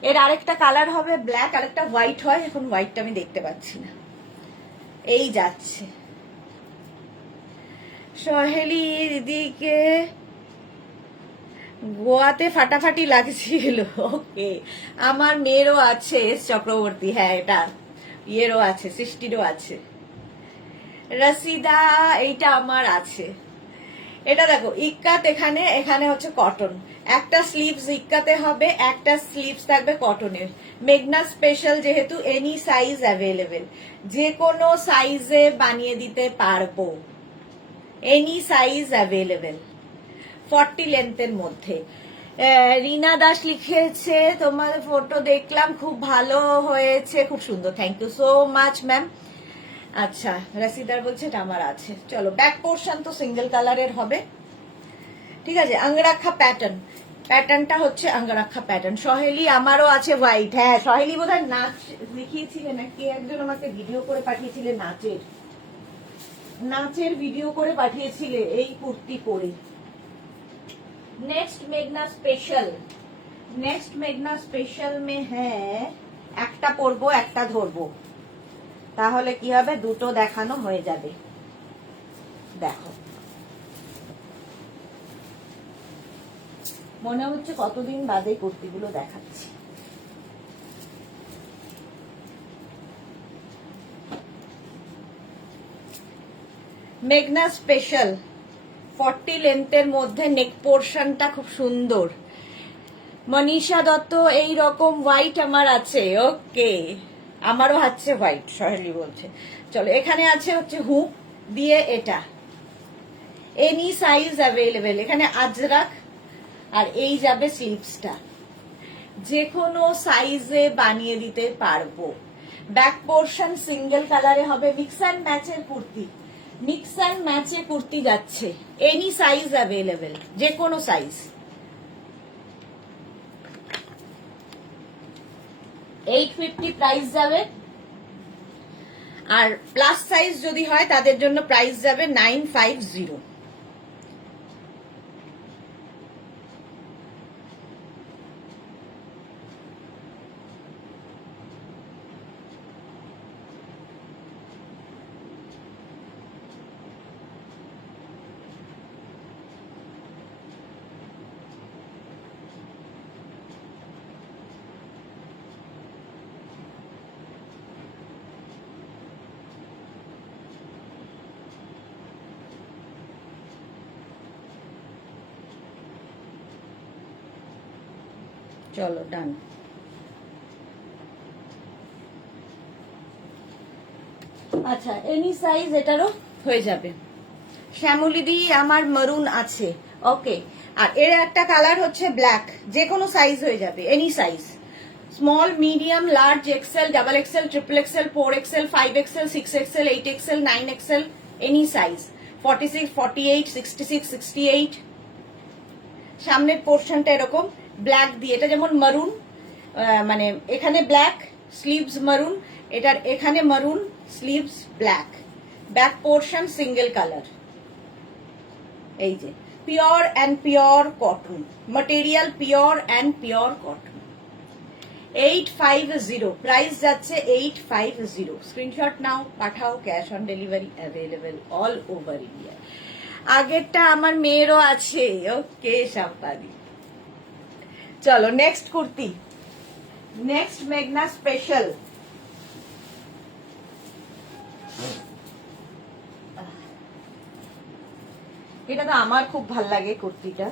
এর আরেকটা কালার হবে ব্ল্যাক, আরেকটা হোয়াইট হয়, এখন হোয়াইটটা আমি দেখতে পাচ্ছি না। এই যাচ্ছে। সহেলি দিদিকে গোয়াতে ফাটাফাটি লাগছিল। ওকে, আমার মেয়েরও আছে চক্রবর্তী, হ্যাঁ এটা ইয়েরও আছে, সৃষ্টিরও আছে। রসিদা এইটা আমার আছে। এটা দেখো ইক্কাত, এখানে এখানে হচ্ছে কটন, একটা স্লিভস ইক্কাতে হবে, একটা স্লিভস থাকবে কটনের। মেঘনা স্পেশাল যেহেতু এনি সাইজ অ্যাভেলেবেল, যে কোনো সাইজে বানিয়ে দিতে পারবো, এনি সাইজ অ্যাভেলেবেল 40 লেন্থের মধ্যে। রিনা দাস লিখেছে তোমার ফটো দেখলাম, খুব ভালো হয়েছে, খুব সুন্দর, thank you so much ma'am. আচ্ছা, রাসিদার বলছে এটা আমার আছে। চলো, ব্যাক পোর্শন তো সিঙ্গেল কালারের হবে, ঠিক আছে। অঙ্গরাক্ষা প্যাটার্ন, প্যাটার্নটা হচ্ছে অঙ্গরাক্ষা প্যাটার্ন। সহেলি আমারও আছে হোয়াইট, হ্যাঁ সহেলি বোধহয় নাচ দেখিয়েছিলেন না, কে একজন আমাকে ভিডিও করে পাঠিয়েছিলে, নাচের ভিডিও করে পাঠিয়েছিলে এই কুর্তি পরে। नेक्स्ट मेघना स्पेशल में হ্যাঁ একটা পরবো একটা ধরবো, তাহলে কি হবে, দুটো দেখানো হয়ে যাবে। দেখো মনে হচ্ছে কতদিন বাদে কুর্তিগুলো দেখাচ্ছি। মেঘনা স্পেশাল 40 লেন্থের মধ্যে, নেক পোর্শনটা খুব সুন্দর। মনীষা দত্ত এই রকম হোয়াইট আমার আছে, ওকে আমারও আছে হোয়াইট, সহেলি বলছে। চলো, এখানে আছে হচ্ছে হুক দিয়ে, এটা এনি সাইজ অ্যাভেলেবেল, এখানে আজরাক, আর এই যাবে স্লিভসটা, যে কোনো সাইজে বানিয়ে দিতে পারবো। ব্যাক পোর্শন সিঙ্গেল কালারে হবে, মিক্স অ্যান্ড ম্যাচের কুর্তি, মিক্স অ্যান্ড ম্যাচে কুর্তি যাচ্ছে, এনি সাইজ অ্যাভেলেবেল, যে কোনো সাইজ। 850 প্রাইস যাবে, আর প্লাস সাইজ যদি হয় তাদের জন্য প্রাইস যাবে 950। চলো ডান। আচ্ছা, এনি সাইজ এটারও হয়ে যাবে। শ্যামলিদি আমার মারুন আছে, ওকে। আর এর একটা কালার হচ্ছে ব্ল্যাক, যে কোনো সাইজ হয়ে যাবে, any size, small, medium, large, XL, double XL, triple XL, 4XL, 5XL, 6XL, 8XL, 9XL, any size, 46, 48, 66, 68। সামনের পোর্শনটা এরকম ব্ল্যাক দিয়ে, এটা যেমন মারুন, মানে এখানে ব্ল্যাক, স্লিভস মারুন, এটার এখানে maroon, sleeves black, back portion single colour. এই যে pure and pure cotton material, pure and pure cotton. 850 price যাচ্ছে, 850। স্ক্রিনশট নাও, পাঠাও, cash on delivery available all over India. আগেরটা আমার মেয়েরও আছে, ওকে শাম্পাদি। চলো নেক্সট কুর্তি, নেক্সট মেঘনা স্পেশাল। এটা তো আমার খুব ভাল লাগে কুর্তিটা।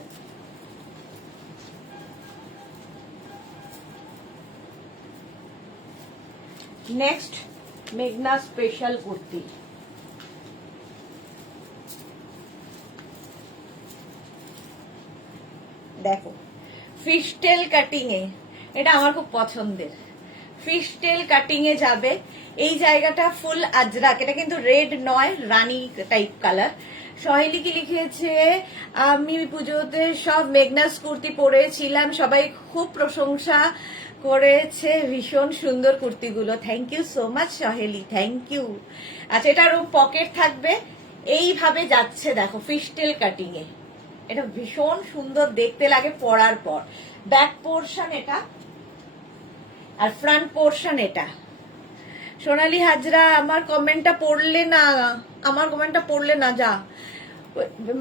নেক্সট মেঘনা স্পেশাল কুর্তি, দেখো ফিশটেল কাটিং এ, এটা আমার খুব পছন্দের। ফিশটেল কাটিং এ যাবে, এই জায়গাটা ফুল আজরাক, এটা কিন্তু রেড নয়, রানী টাইপ কালার। সহেলি কি লিখেছে, আমি পুজোতে সব মেঘনাস কুর্তি পরেছিলাম, সবাই খুব প্রশংসা করেছে, ভীষণ সুন্দর কুর্তিগুলো, thank you so much Saheli, thank you. আচ্ছা, এটার পকেট থাকবে, এইভাবে যাচ্ছে, দেখো ফিশটেল কাটিং এ, এটা ভীষণ সুন্দর দেখতে লাগে পরার পর। ব্যাক পোর্শন এটা, আর ফ্রন্ট পোর্শন এটা। সোনালী হাজরা আমার কমেন্টটা পড়লে না, আমার কমেন্টটা পড়লে না, যা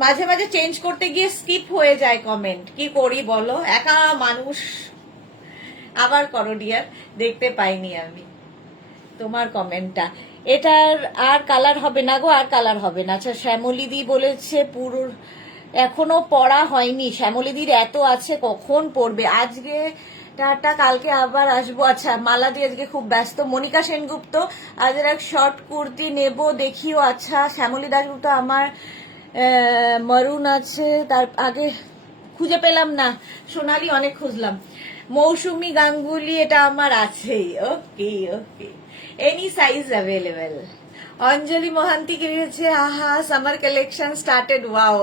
মাঝে মাঝে চেঞ্জ করতে গিয়ে স্কিপ হয়ে যায় কমেন্ট, কি করি বলো, একা মানুষ। আবার করো ডিয়ার, দেখতে পাইনি আমি তোমার কমেন্টটা। এটার আর কালার হবে না গো, আর কালার হবে না। আচ্ছা, শ্যামলিদি বলেছে পুরো এখনো পড়া হয়নি। শ্যামলিদির এত আছে, কখন পড়বে? আজকে টাটা, কালকে আবার আসবো। আচ্ছা, মালাদি আজকে খুব ব্যস্ত। মনিকা সেনগুপ্ত, আজ এক শর্ট কুর্তি নেব, দেখিও। আচ্ছা, শ্যামলী দাসগুপ্ত, আমার মরুন আছে, তার আগে খুঁজে পেলাম না। সোনালি, অনেক খুঁজলাম। মৌসুমি গাঙ্গুলি, এটা আমার আছেই। Okay okay, any size available. Anjali Mohanty লিখেছে, আহা summer collection started, wow.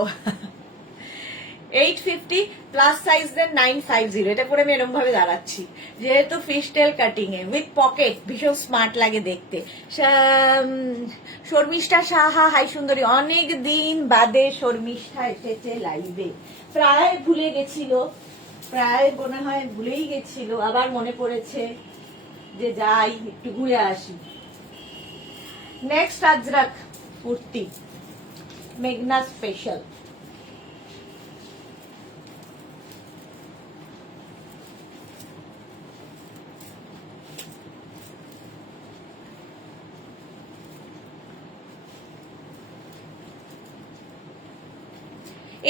850 plus size then 950। এটা পরে আমি এরকম ভাবে দাঁড়াচ্ছি, যেহেতু ফিশ টেল কাটিং এ উইথ পকেট, ভীষণ স্মার্ট লাগে দেখতে। শর্মিষ্ঠা সাহা, হাই সুন্দরী, অনেক দিন বাদে শর্মিষ্ঠা এসেছে লাইভে। প্রায় ভুলে গেছিল, প্রায় মনে হয় ভুলেই গেছিল, আবার মনে পড়েছে যে যাই একটু ঘুরে আসি। নেক্সট আজরাক কুর্তি, মেঘনা স্পেশাল।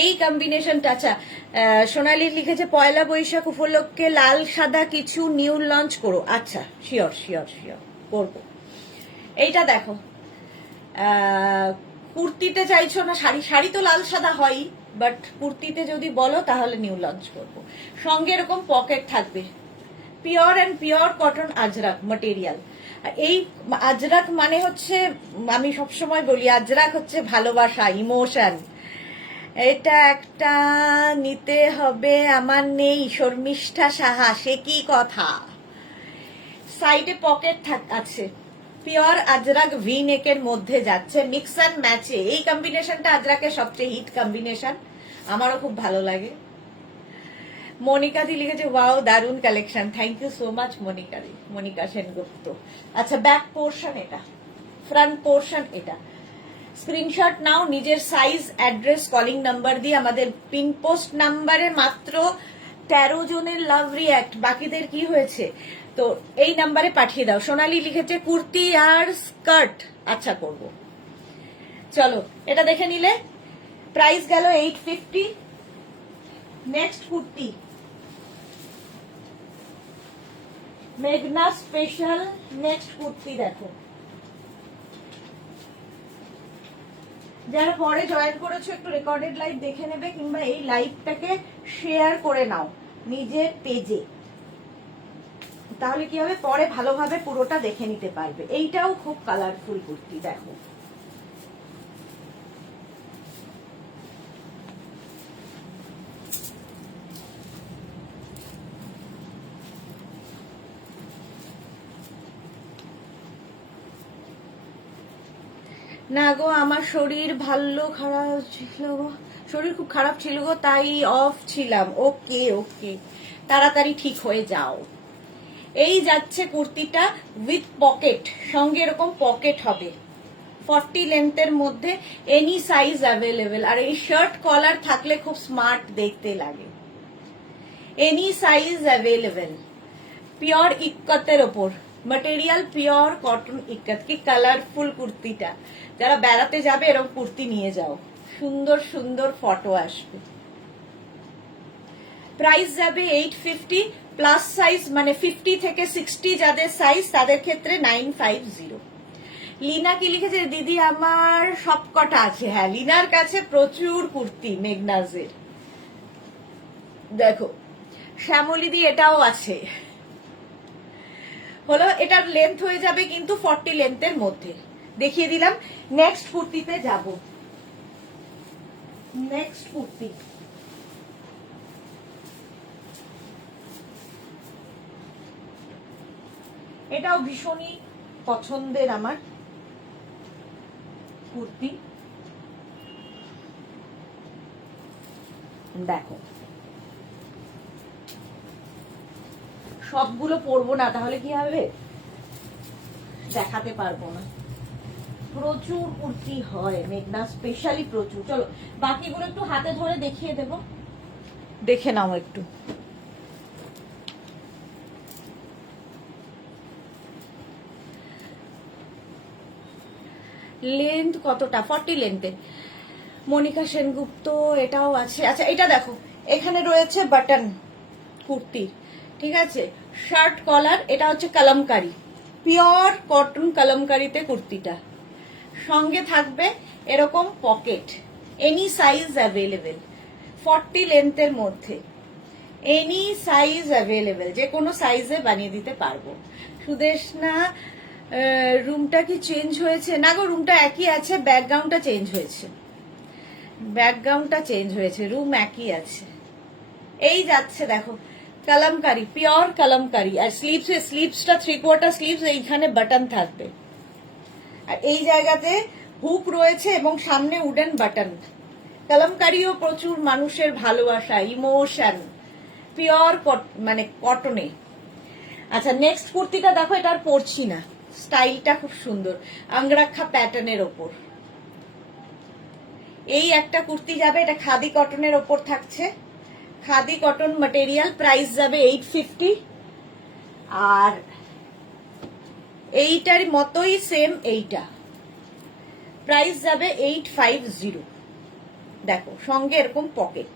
এই কম্বিনেশনটা, আচ্ছা সোনালি লিখেছে পয়লা বৈশাখ উপলক্ষে লাল সাদা কিছু নিউ লঞ্চ করো। আচ্ছা, শিওর শিওর শিওর করবো। এইটা দেখো, কুর্তিতে চাইছো না, শাড়ি, শাড়ি তো লাল সাদা হয়ই, বাট কুর্তিতে যদি বলো তাহলে নিউ লঞ্চ করবো। সঙ্গে এরকম পকেট থাকবে, pure and pure cotton Ajrak material. এই আজরাক মানে হচ্ছে, আমি সবসময় বলি আজরাক হচ্ছে ভালোবাসা, ইমোশন। এটা একটা নিতে হবে, আমার নেই। শর্মিষ্ঠা সাহা, সে কি কথা। সাইডে পকেট আছে, পিওর আজরাক ভি নেকের মধ্যে যাচ্ছে, মিক্স অ্যান্ড ম্যাচে। এই কম্বিনেশনটা আজরাকের সবচেয়ে হিট কম্বিনেশন, আমারও খুব ভালো লাগে। মনিকা দি লিখেছে, ওয়াও দারুন collection, thank you so much Monica দি, মনিকা সেনগুপ্ত। আচ্ছা, ব্যাক পোর্শন এটা, ফ্রন্ট পোর্শন এটা। স্ক্রিনশট নাও, নিজের সাইজ, অ্যাড্রেস, কলিং নাম্বার দিয়ে আমাদের পিন পোস্ট নাম্বারে মাত্র 13 জনের লাভ রিঅ্যাক্ট, বাকিদের কি হয়েছে তো এই নাম্বারে পাঠিয়ে দাও। সোনালি লিখেছে কুর্তি আর স্কার্ট, আচ্ছা করব। চলো, এটা দেখে নিলে প্রাইস গেল 850। নেক্সট কুর্তি, মেঘনা স্পেশাল। নেক্সট কুর্তি দেখো, যারা পরে জয়েন করেছো একটু রেকর্ডেড লাইভ দেখে নেবে, কিংবা এই লাইভটাকে শেয়ার করে নাও নিজের পেজে, তাহলে কি হবে, পরে ভালোভাবে পুরোটা দেখে নিতে পারবে। এইটাও খুব কালারফুল কুর্তি, দেখো। না গো, আমার শরীর ভালো খারাপ ছিল গো, শরীর খুব খারাপ ছিল গো, তাই অফ ছিলাম। ওকে ওকে, তাড়াতাড়ি ঠিক হয়ে যাও। এই যাচ্ছে কুর্তিটা উইথ পকেট, সঙ্গে এরকম পকেট হবে, 40 লেন্থের মধ্যে, এনি সাইজ অ্যাভেলেবেল। আর এই শার্ট কলার থাকলে খুব স্মার্ট দেখতে লাগে। এনি সাইজ অ্যাভেলেবেল, পিওর ইক্কতের ওপর মেটেরিয়াল, পিওর কটন ইক্কত। কি কালারফুল কুর্তিটা, যারা বেড়াতে যাবে এরকম কুর্তি নিয়ে যাও, সুন্দর সুন্দর ফটো আসবে। প্রাইস যাবে 850 প্লাস সাইজ, মানে 50 থেকে 60 যাদের সাইজ তাদের ক্ষেত্রে 950। লিনা কি লিখেছে, দিদি আমার সবকটা আছে। হ্যাঁ, লিনার কাছে প্রচুর কুর্তি মেঘনাজের। দেখো শ্যামলিদি, এটাও আছে। হলো, এটার লেন্থ হয়ে যাবে কিন্তু 40 লেন্থের মধ্যে, দেখিয়ে দিলাম। নেক্সট কুর্তিতে যাব। নেক্সট কুর্তি, এটাও ভীষণই পছন্দের আমার কুর্তি। দেখো, সবগুলো পরবো না, তাহলে কি হবে, দেখাতে পারবো না। প্রচুর কুর্তি হয় মেঘনা, স্পেশালি প্রচুর। চলো বাকিগুলো একটু হাতে ধরে দেখিয়ে দেব, দেখে নাও একটু। লেন্থ কতটা? 40 লেন্থে। মনিকা সেনগুপ্ত এটাও আছে। আচ্ছা এটা দেখো, এখানে রয়েছে বাটন কুর্তি, ঠিক আছে, শার্ট কলার। এটা হচ্ছে কলমকারি, পিওর কটন কলমকারিতে কুর্তিটা। সঙ্গে থাকবে এরকম পকেট, এনি সাইজ অ্যাভেলেবেল, 40 লেন্থের মধ্যে এনি সাইজ অ্যাভেলেবেল, যে কোনো সাইজে বানিয়ে দিতে পারবো। সুদেশনা, রুমটা কি চেঞ্জ হয়েছে? না গো, রুমটা একই আছে, ব্যাকগ্রাউন্ডটা চেঞ্জ হয়েছে, ব্যাকগ্রাউন্ডটা চেঞ্জ হয়েছে, রুম একই আছে। এই যাচ্ছে দেখো, কলমকারি, পিওর কলমকারি। আর স্লিভসটা 3/4 স্লিভস, এইখানে বাটন থাকবে, আর এই জায়গাতে হুক রয়েছে এবং সামনে উডেন বাটন। কলমকারিও প্রচুর মানুষের ভালোবাসা, ইমোশন, পিওর মানে কটনে। আচ্ছা নেক্সট কুর্তিটা দেখো, এটা আর পরছি না, স্টাইলটা খুব সুন্দর, আঙ্গরাক্ষা প্যাটার্নের ওপর। এই একটা কুর্তি যাবে, এটা খাদি কটনের ওপর থাকছে, খাদি কটন ম্যাটেরিয়াল, প্রাইস যাবে 850। আর এইটার মতোই সেম এইটা, প্রাইস যাবে 850। দেখো সঙ্গে এরকম pocket,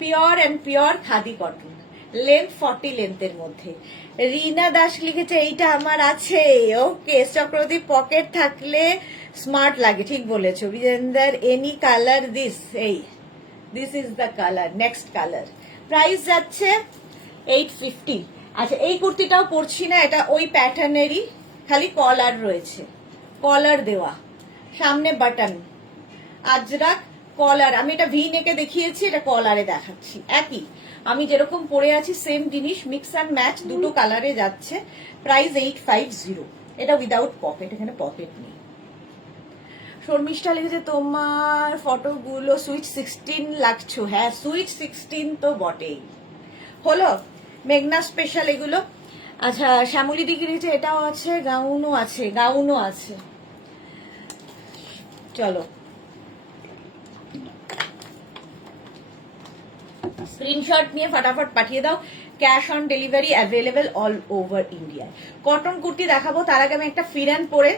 pure and pure khadi cotton, length 40 লেন্থের মধ্যে। রিনা দাস লিখেছে এইটা আমার আছে। ওকে চক্রবর্তী, পকেট থাকলে স্মার্ট লাগে, ঠিক বলেছো বিজেন্দার। এনি কালার দিস, এই this is the colour, next colour. Price যাচ্ছে 850। আচ্ছা এই কুর্তিটাও পরছি না, এটা ওই প্যাটার্নেরই, খালি কলার রয়েছে, কলার দেওয়া, সামনে বাটন, আজরাক কলার। আমি এটা ভি নেকে দেখিয়েছি, এটা কলারে দেখাচ্ছি, একই আমি যেরকম পরে আছি সেম জিনিস, মিক্স অ্যান্ড ম্যাচ, দুটো কালারে যাচ্ছে। প্রাইস 850। এটা উইদাউট পকেট, এখানে পকেট নেই। শর্মিষ্ঠা লিখেছে তোমার ফটোগুলো সুইট 16 লাগছো। হ্যাঁ সুইট 16 তো বটেই। হলো মেঘনা স্পেশাল এগুলো। আচ্ছা শ্যামলী দিকে লিখেছে এটাও আছে, গাউনও আছে, গাউনও আছে। চলো স্ক্রিনশট নিয়ে ফটাফট পাঠিয়ে দাও। Cash on delivery available all over India. Cotton kurti দেখাবো, তার আগে আমি একটা ফিরান পরে,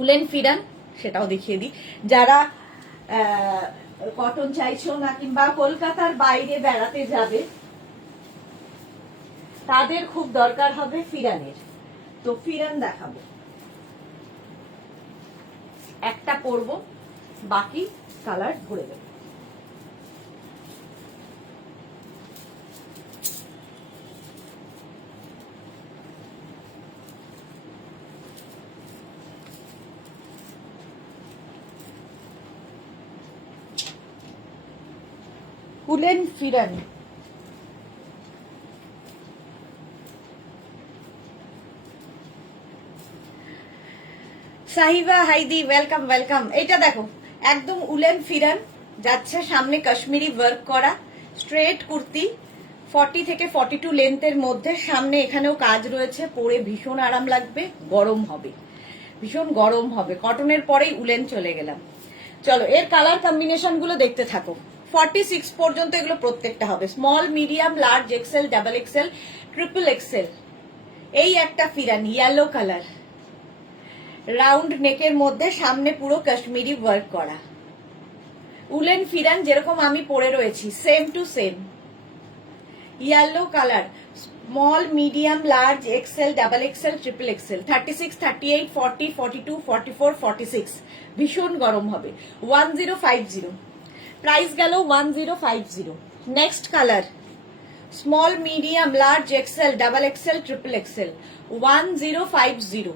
উলেন ফিরান, সেটাও দেখিয়ে দিই। যারা কটন চাইছো না কিংবা কলকাতার বাইরে বেড়াতে যাবে, তাদের খুব দরকার হবে ফিরানের, তো ফিরান দেখাবো। একটা পরবো, বাকি কালার ধরে দেবো। উলেন ফিরান, সাহিবা হাইদি ওয়েলকাম ওয়েলকাম। এটা দেখো একদম উলেন ফিরান যাচ্ছে, সামনে কাশ্মীরি ওয়ার্ক করা, স্ট্রেট কুর্তি, 40 থেকে 42 লেন্থের মধ্যে, সামনে এখানেও কাজ রয়েছে, পরে ভীষণ আরাম লাগবে, গরম হবে, ভীষণ গরম হবে। কটনের পরেই উলেন চলে গেলাম। চলো এর কালার কম্বিনেশন গুলো দেখতে থাকো। 46 পর্যন্ত এগুলো প্রত্যেকটা হবে, small, medium, large, XL, double XL, triple XL. এই একটা ফিরান ইয়েলো কালার, রাউন্ড নেকের মধ্যে, সামনে পুরো কাশ্মীরি ওয়ার্ক করা, উলেন ফিরান যেরকম আমি পরে রয়েছি same to same, yellow colour, small, medium, large, XL, double XL, triple XL, 36, 38, 40, 42, 44, 46। ভীষণ গরম হবে। 1050, প্রাইস গেল 1050। Next colour, small, medium, large, XL, double XL, triple XL, 1050,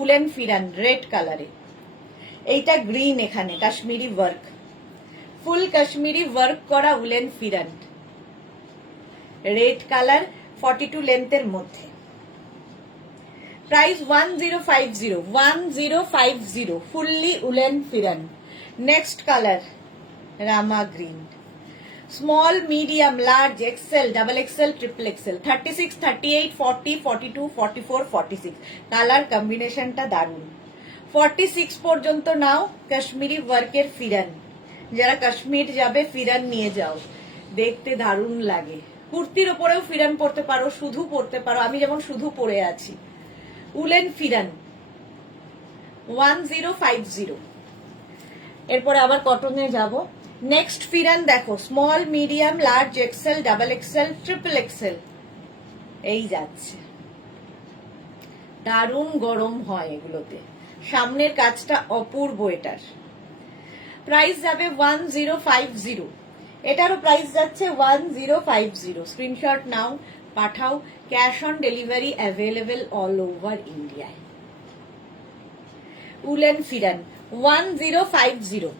woollen pheran red কালারে। এইটা গ্রিন, এখানে Kashmiri work, full Kashmiri work করা উলেন ফিরান, রেড কালার, 42 লেন্থের মধ্যে। Price 1050, 1050, fully woollen pheran. Next colour Rama green, small medium large XL double XL triple XL 36, 38, 40, 42, 44, 46 colour কম্বিনেশনটা দারুণ। 46 পর্যন্ত নাও কাশ্মীরি ওয়ার্কের ফিরান, যারা কাশ্মীর যাবে ফিরান নিয়ে যাও, দেখতে দারুণ লাগে। কুর্তির ওপরেও ফিরান পরতে পারো, শুধু পরতে পারো, আমি যেমন শুধু পরে আছি। উলেন ফিরান 1050। এরপরে আবার কটনে যাব। নেক্সট ফিরান দেখো, small medium large XL double XL triple XL, এই যাচ্ছে। দারুণ গরম হয় এগুলোতে, সামনের কাজটা অপূর্ব। এটার প্রাইস যাবে 1050, এটারও প্রাইস যাচ্ছে 1050। স্ক্রিনশট নাও, পাঠাও। Cash on delivery available all over ইন্ডিয়ায়। Woollen pheran 1050।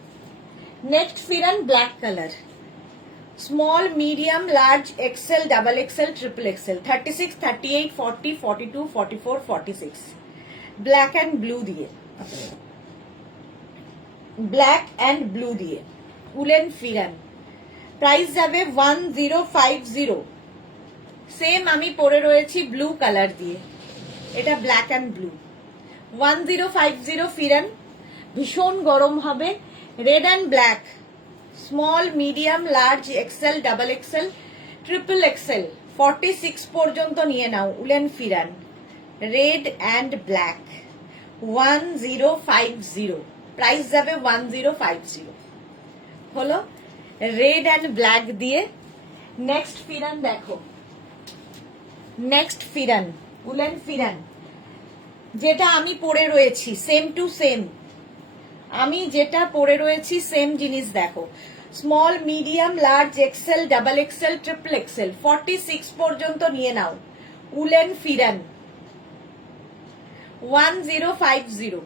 Next pheran black colour, small medium large XL double XL triple XL 36, 38, 40, 42, 44, 46 black and blue দিয়ে, ব্ল্যাক অ্যান্ড ব্লু দিয়ে উলেন ফিরান। প্রাইস যাবে 1050। সেম আমি পরে রয়েছি ব্লু কালার দিয়ে, এটা ব্ল্যাক অ্যান্ড ব্লু। 1050 ফিরান, ভীষণ গরম হবে। Red and black, small medium large XL double XL triple XL 46 পর্যন্ত নিয়ে নাও woollen pheran. Red and black 1050, price যাবে 1050। হলো রেড অ্যান্ড ব্ল্যাক দিয়ে। নেক্সট ফিরান দেখো, নেক্সট ফিরান উলেন ফিরান, যেটা আমি পরে রয়েছি সেম টু সেম, আমি যেটা পরে রয়েছি সেম জিনিস দেখো। Small medium large XL double XL triple XL 46 পর্যন্ত নিয়ে নাও উলেন ফিরান 1050।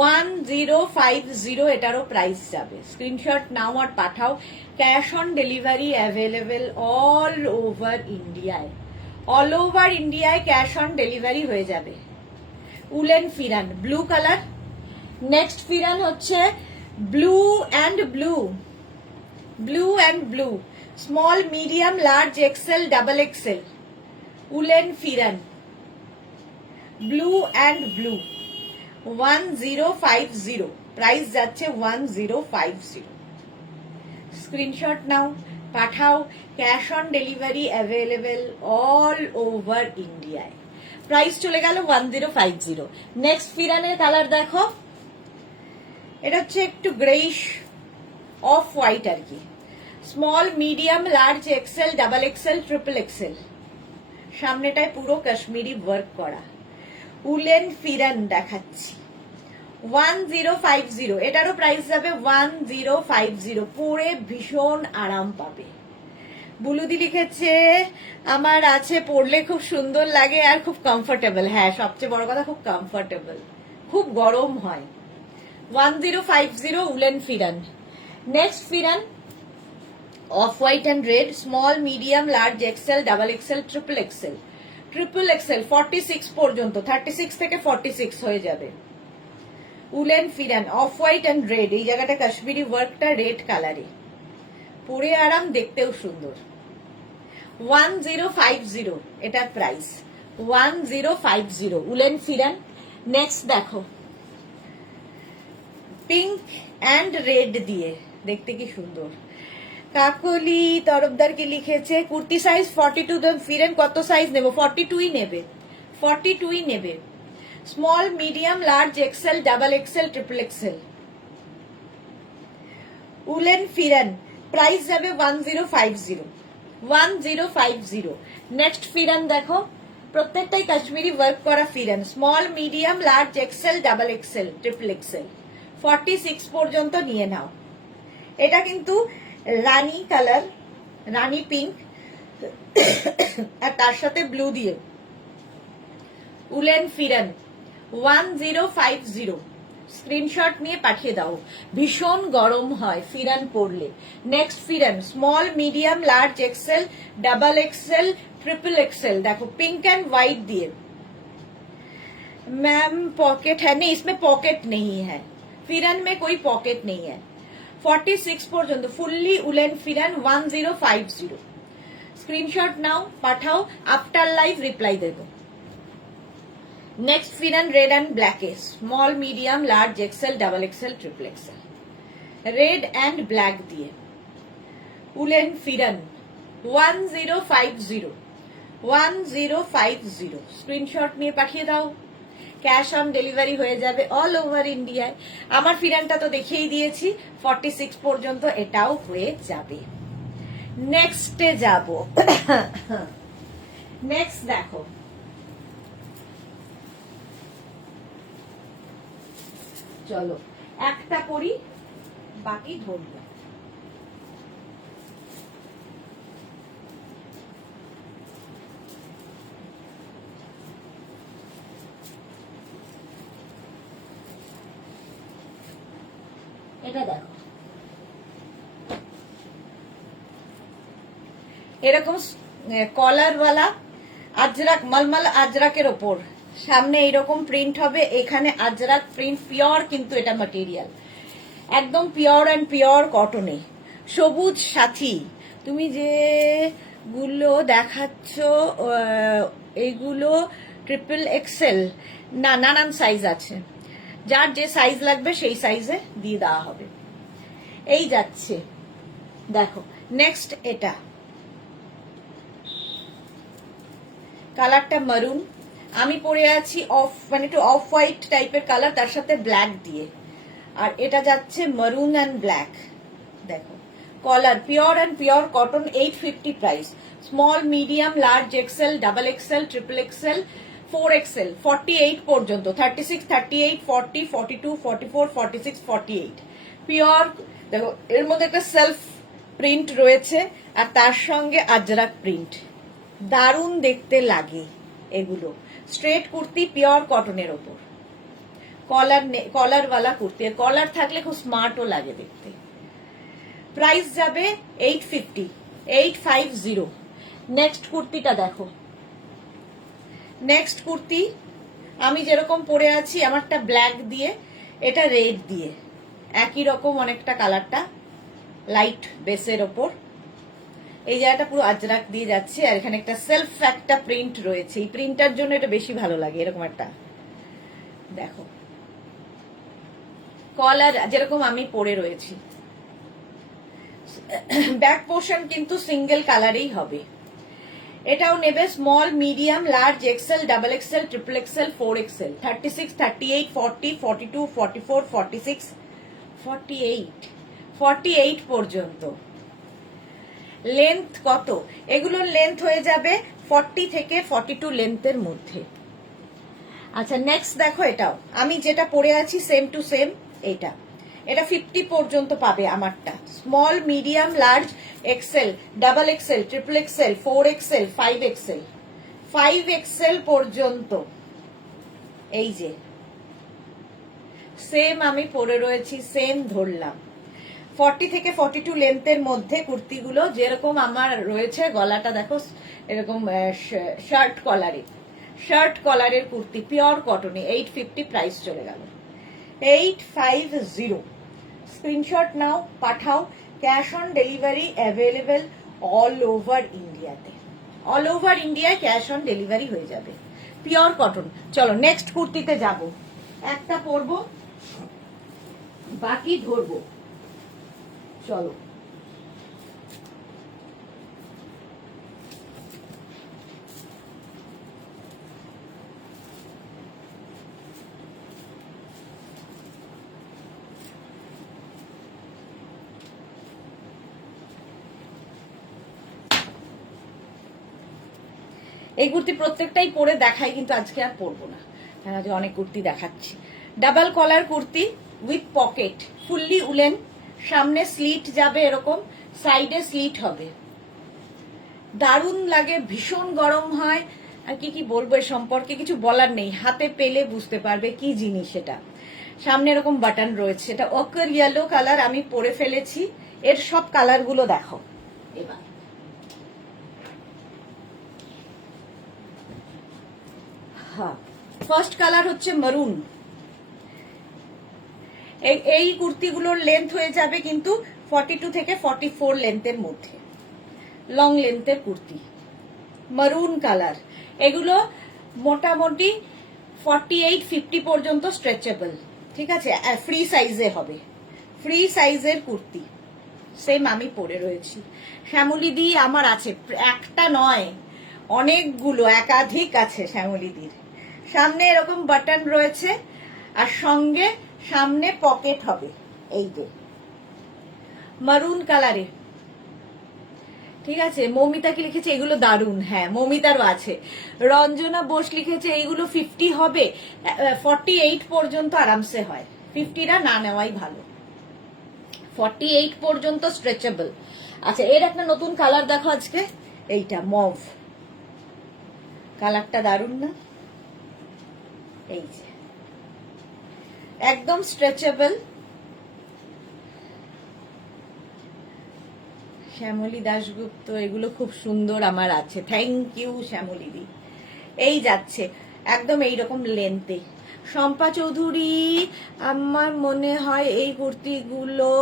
1050 এটারও প্রাইস যাবে। স্ক্রিনশট নাও আর পাঠাও। Cash on delivery available all over ইন্ডিয়ায়, অল ওভার ইন্ডিয়ায় ক্যাশ অন ডেলিভারি হয়ে যাবে। Woollen pheran blue colour. Next pheran হচ্ছে blue and blue, blue and blue, small medium large XL double XL woollen pheran blue and blue 1050, price যাচ্ছে 1050। Screenshot নাও, পাঠাও। Cash on delivery available all over ইন্ডিয়ায়। Price চলে গেল 1050। Next ফিরানের colour দেখো, এটা হচ্ছে একটু গ্রেইশ অফ হোয়াইট আর কি। Small medium large XL double XL triple XL, সামনেটায় পুরো কাশ্মীরি ওয়ার্ক করা উলেন ফিরান দেখাচ্ছি 1050। এটারও প্রাইস যাবে 1050, পরে ভীষণ আরাম পাবে। বুলুদি লিখেছে আমার আছে, পরলে খুব সুন্দর লাগে আর খুব কমফোর্টেবল। হ্যাঁ, সবচেয়ে বড় কথা খুব কমফোর্টেবল, খুব গরম হয়। 1050 woollen pheran. Next pheran off white and red, small medium large XL double XL triple XL, triple XL 46 পর্যন্ত, 36 থেকে 46 হয়ে যাবে। Woollen pheran off white and red, এই জায়গাটা কাশ্মীরি ওয়ার্কটা রেড কালারে, পরে আরাম, দেখতেও সুন্দর। 1050 এটার প্রাইস 1050 উলেন ফিরান। নেক্সট দেখো পিঙ্ক অ্যান্ড রেড দিয়ে, দেখতে কি সুন্দর। কাকলি তরফদার কি লিখেছে, কুর্তি সাইজ 42, ফিরেন কত সাইজ নেব? 42ই নেবে, 42ই নেবে। Small medium large XL double XL triple XL woollen pheran, price যাবে 1050, 1050। নেক্সট ফিরান দেখো, প্রত্যেকটাই কাশ্মীরি ওয়ার্ক করা pheran, small medium large XL double XL triple XL 46 পর্যন্ত নিয়ে নাও। এটা কিন্তু রানী কালার, রানী পিঙ্ক, আর তার সাথে ব্লু দিয়ে উলেন ফিরান 1050। স্ক্রিনশট নিয়ে পাঠিয়ে দাও, ভীষণ গরম হয় ফিরান পরলে। Next pheran small medium large XL double XL triple XL, देखो पिंक एंड व्हाइट दिए। मैम पॉकेट है? नहीं, इसमें पॉकेट नहीं है, फिरन में कोई पॉकेट नहीं है। 46 পর্যন্ত ফুললি উলেন ফিরান 1050। স্ক্রিনশট নাও, পাঠাও, আফটার লাইভ রিপ্লাই দেব। নেক্সট ফিরান রেড অ্যান্ড ব্ল্যাকে, small medium large XL double XL triple XL, red and black দিয়ে উলেন ফিরান 1050 1050। স্ক্রিনশট নিয়ে পাঠিয়ে দাও, ক্যাশ অন ডেলিভারি হয়ে যাবে অল ওভার ইন্ডিয়ায়। আমার ফিরানটা তো দেখিয়েই দিয়েছি, 46 পর্যন্ত এটাও হয়ে যাবে। নেক্সটে যাব। নেক্সট দেখো, চলো একটা করি, বাকি ধরবো। এটা দেখো, এরকম কলারওয়ালা আজরাক, মলমল আজরাকের ওপর সামনে এইরকম প্রিন্ট হবে, এখানে আজরাক প্রিন্ট, পিওর কিন্তু এটা ম্যাটেরিয়াল একদম পিওর অ্যান্ড পিওর কটনে। সবুজ সাথী, তুমি যে গুলো দেখাচ্ছ এইগুলো ট্রিপল এক্সেল না, নানান সাইজ আছে, যার যে সাইজ লাগবে সেই সাইজে দিয়ে দেওয়া হবে। এই যাচ্ছে দেখো। নেক্সট এটা কালারটা মারুন, আমি পরে আছি অফ, মানে একটু অফ হোয়াইট টাইপের কালার, তার সাথে ব্ল্যাক দিয়ে, আর এটা যাচ্ছে মারুন অ্যান্ড ব্ল্যাক। দেখো collar pure and pure cotton, 850 price. Small medium large XL double XL triple XL 4XL 48 পর্যন্ত, 36 38 40 42 44 46 48 পিওর। দেখো এর মধ্যে একটা সেলফ প্রিন্ট রয়েছে আর তার সঙ্গে আজরাক প্রিন্ট, দারুণ দেখতে লাগে এগুলো। স্ট্রেট কুর্তি পিওর কটনের ওপর, কলারওয়ালা কুর্তি, কলার থাকলে খুব স্মার্টও লাগে দেখতে। প্রাইস যাবে 850 850। নেক্সট কুর্তিটা দেখো, নেক্সট কুর্তি আমি যেরকম পরে আছি, আমারটা ব্ল্যাক দিয়ে, এটা রেড দিয়ে, একই রকম অনেকটা কালারটা, লাইট বেসের ওপর। এই জায়গাটা পুরো আজরাক দিয়ে যাচ্ছে, আর এখানে একটা সেলফ একটা প্রিন্ট রয়েছে, এই প্রিন্টার জন্য এটা বেশি ভালো লাগে। এরকম একটা দেখো কলার যেরকম আমি পরে রয়েছি, ব্যাক পোর্শন কিন্তু সিঙ্গেল কালারেই হবে। এটাও নেবে small medium large XL double XL triple XL 4XL, 36 38 40 42 44 46 48 48 পর্যন্ত। লেন্থ কত? এগুলোর লেন্থ হয়ে যাবে 40 থেকে 42 লেন্থের মধ্যে। আচ্ছা নেক্সট দেখো, এটাও আমি যেটা পরে আছি সেম টু সেম, এটা 50 পর্যন্ত পাবে আমারটা। Small medium large XL double XL triple XL 4XL 5XL 5XL পর্যন্ত। এই যে সেম আমি পরে রয়েছি, সেম ধরলাম। 40 থেকে 42 লেন্থের মধ্যে কুর্তিগুলো যেরকম আমার রয়েছে, গলাটা দেখো এরকম শার্ট কলারের কুর্তি পিওর কটনে, 850 প্রাইস চলে গেল 850। স্ক্রিনশট নাও, পাঠাও, cash on delivery available all over ইন্ডিয়াতে, অল ওভার ইন্ডিয়ায় ক্যাশ অন ডেলিভারি হয়ে যাবে, পিওর কটন। চলো নেক্সট কুর্তিতে যাব, একটা পরবো বাকি ধরবো। চলো এই কুর্তি প্রত্যেকটাই পরে দেখাই, কিন্তু আজকে আর পরবো না, আজকে অনেক কুর্তি দেখাচ্ছি। Double collar kurti with pocket, fully woollen, সামনে স্লিট যাবে এরকম, সাইডে স্লিট হবে, দারুণ লাগে, ভীষণ গরম হয়। আর কি কি বলবো এর সম্পর্কে, কিছু বলার নেই, হাতে পেলে বুঝতে পারবে কি জিনিস এটা। সামনে এরকম বাটন রয়েছে, এটা ওকার ইয়েলো কালার আমি পরে ফেলেছি। এর সব কালার গুলো দেখো এবার। হ্যাঁ, ফার্স্ট কালার হচ্ছে মারুন, এই কুর্তিগুলোর লেন্থ হয়ে যাবে কিন্তু 42 থেকে 44 লেন্থের মধ্যে, লং লেন্থের কুর্তি, মারুন কালার। এগুলো মোটামুটি 48-50 পর্যন্ত স্ট্রেচেবল, ঠিক আছে, ফ্রি সাইজে হবে, ফ্রি সাইজের কুর্তি। সেম আমি পরে রয়েছি, শ্যামলীদি আমার আছে, একটা নয় অনেকগুলো, একাধিক আছে শ্যামলীদির। সামনে এরকম বাটন রয়েছে আর সঙ্গে সামনে পকেট হবে, এই যে মারুন কালারে, ঠিক আছে। মৌমিতা কি লিখেছে এগুলো দারুন, হ্যাঁ মৌমিতারও আছে। রঞ্জনা বোস লিখেছে এইগুলো 50 হবে, 48 পর্যন্ত আরামসে হয়, 50টা না নেওয়াই ভালো, 48 পর্যন্ত স্ট্রেচেবল। আচ্ছা, এর একটা নতুন কালার দেখো আজকে, এইটা মভ কালারটা দারুন না, এই যে একদম স্ট্রেচেবল। শ্যামলী দাশগুপ্ত এগুলো খুব সুন্দর আমার আছে, থ্যাংক ইউ শ্যামলী দি। এই যাচ্ছে একদম এইরকম লেন্থে। শম্পা চৌধুরী আমার মনে হয় এই কুর্তিগুলো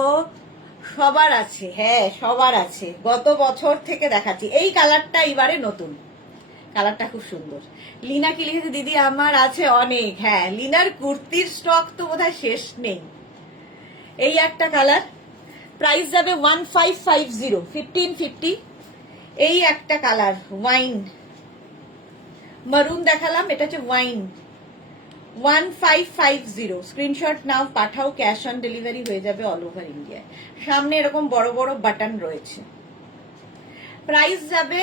সবার আছে, হ্যাঁ সবার আছে, গত বছর থেকে দেখাচ্ছি। এই কালারটা এবারে নতুন, কালারটা খুব সুন্দর। লিনা কি লিখেছে দিদি আমার আছে অনেক, হ্যাঁ লিনার কুর্তির স্টক তো বোধহয় শেষ নেই। এই একটা কালার, প্রাইস যাবে 1550, 1550। এই একটা কালার ওয়াইন মারুন দেখালাম, এটা হচ্ছে ওয়াইন, 1550। স্ক্রিনশট নাও, পাঠাও, ক্যাশ অন ডেলিভারি হয়ে যাবে অল ওভার ইন্ডিয়ায়। সামনে এরকম বড় বড় বাটন রয়েছে, প্রাইস যাবে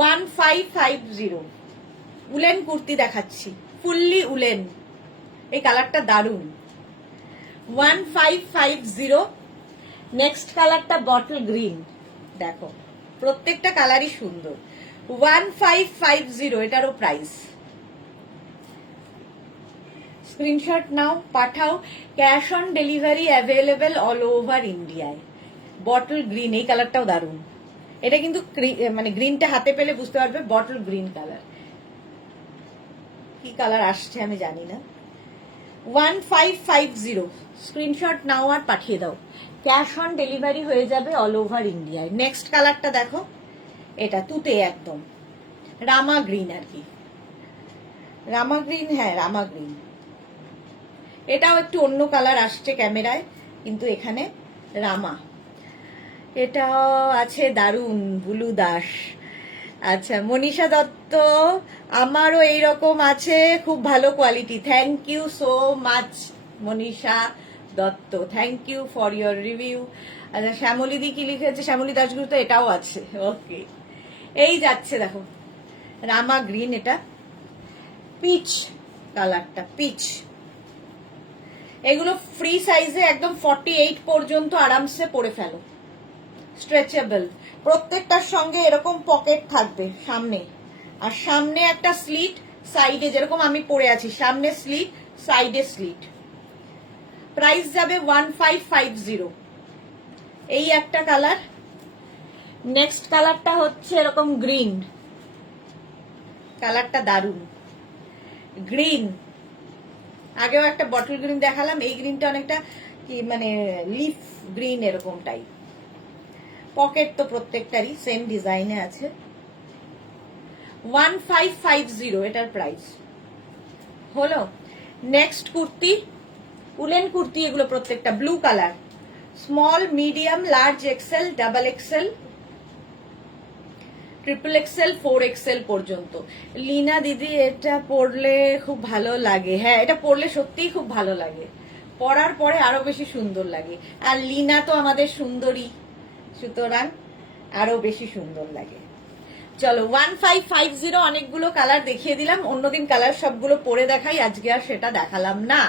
1550। উলেন কুর্তি দেখাচ্ছি, ফুললি উলেন, এই কালারটা দারুন, 1550। নেক্সট কালারটা বটল গ্রিন, দেখো প্রত্যেকটা কালারই সুন্দর, 1550 এটারও প্রাইস। স্ক্রিনশট নাও, পাঠাও, cash on delivery available all over ইন্ডিয়ায়। বটল গ্রিন, এই কালারটাও দারুন, এটা কিন্তু মানে গ্রিনটা হাতে পেলে বুঝতে পারবে, বটল গ্রিন কালার। কি কালার আসছে আমি জানি না, 1550। স্ক্রিনশট নাও আর পাঠিয়ে দাও, ক্যাশ অন ডেলিভারি হয়ে যাবে অল ওভার ইন্ডিয়ায়। নেক্সট কালারটা দেখো, এটা তুতে একদম রামা গ্রিন আর কি, রামা গ্রিন, হ্যাঁ রামা গ্রিন। এটাও একটু অন্য কালার আসছে ক্যামেরায়, কিন্তু এখানে রামা। এটা আছে দারুন, বুলু দাস। আচ্ছা, মনীষা দত্ত আমারও এইরকম আছে, খুব ভালো quality, thank you so much Manisha Dutta, thank you for your review. আচ্ছা, শ্যামলী দি কি লিখেছে, শ্যামলী দাশগুপ্ত এটাও আছে, ওকে। এই যাচ্ছে দেখো রামা গ্রিন, এটা পিচ কালারটা, পিচ। এগুলো ফ্রি সাইজে একদম 48 পর্যন্ত আরামসে পরে ফেলো, স্ট্রেচেবল। প্রত্যেকটার সঙ্গে এরকম পকেট থাকবে সামনে, আর সামনে একটা স্লিট, সাইডে যেরকম আমি পরে আছি, সামনে স্লিট, সাইডে স্লিট। প্রাইস যাবে 1550। এই একটা কালার। নেক্সট কালারটা হচ্ছে এরকম গ্রিন, কালারটা দারুন, গ্রিন। আগেও একটা বটল গ্রিন দেখালাম, এই গ্রিনটা অনেকটা কি মানে লিফ গ্রিন এরকম টাইপ। পকেট তো প্রত্যেকটারই সেম ডিজাইনে আছে, 1550 এটার প্রাইস হলো। নেক্সট কুর্তি, উলেন কুর্তি, এগুলো প্রত্যেকটা blue colour, small, medium, large XL, double XL, triple XL, 4XL পর্যন্ত। লিনা দিদি এটা পরলে খুব ভালো লাগে, হ্যাঁ এটা পরলে সত্যিই খুব ভালো লাগে, পরার পরে আরো বেশি সুন্দর লাগে। আর লিনা তো আমাদের সুন্দরী, সুতরাং আরো বেশি সুন্দর লাগে। চলো 1550, অনেকগুলো কালার দেখিয়ে দিলাম, অন্যদিন কালার সবগুলো পরে দেখাই, আজকে আর সেটা দেখালাম না।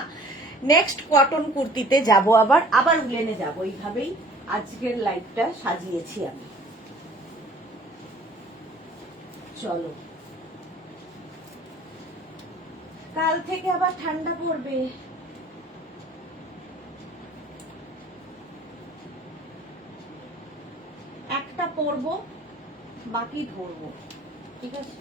নেক্সট কটন কুর্তিতে যাব, আবার উলেনে যাব, এইভাবেই আজকের লাইভটা সাজিয়েছি আমি। চলো, কাল থেকে আবার ঠান্ডা পড়বে, একটা পরবো বাকি ধরবো, ঠিক আছে।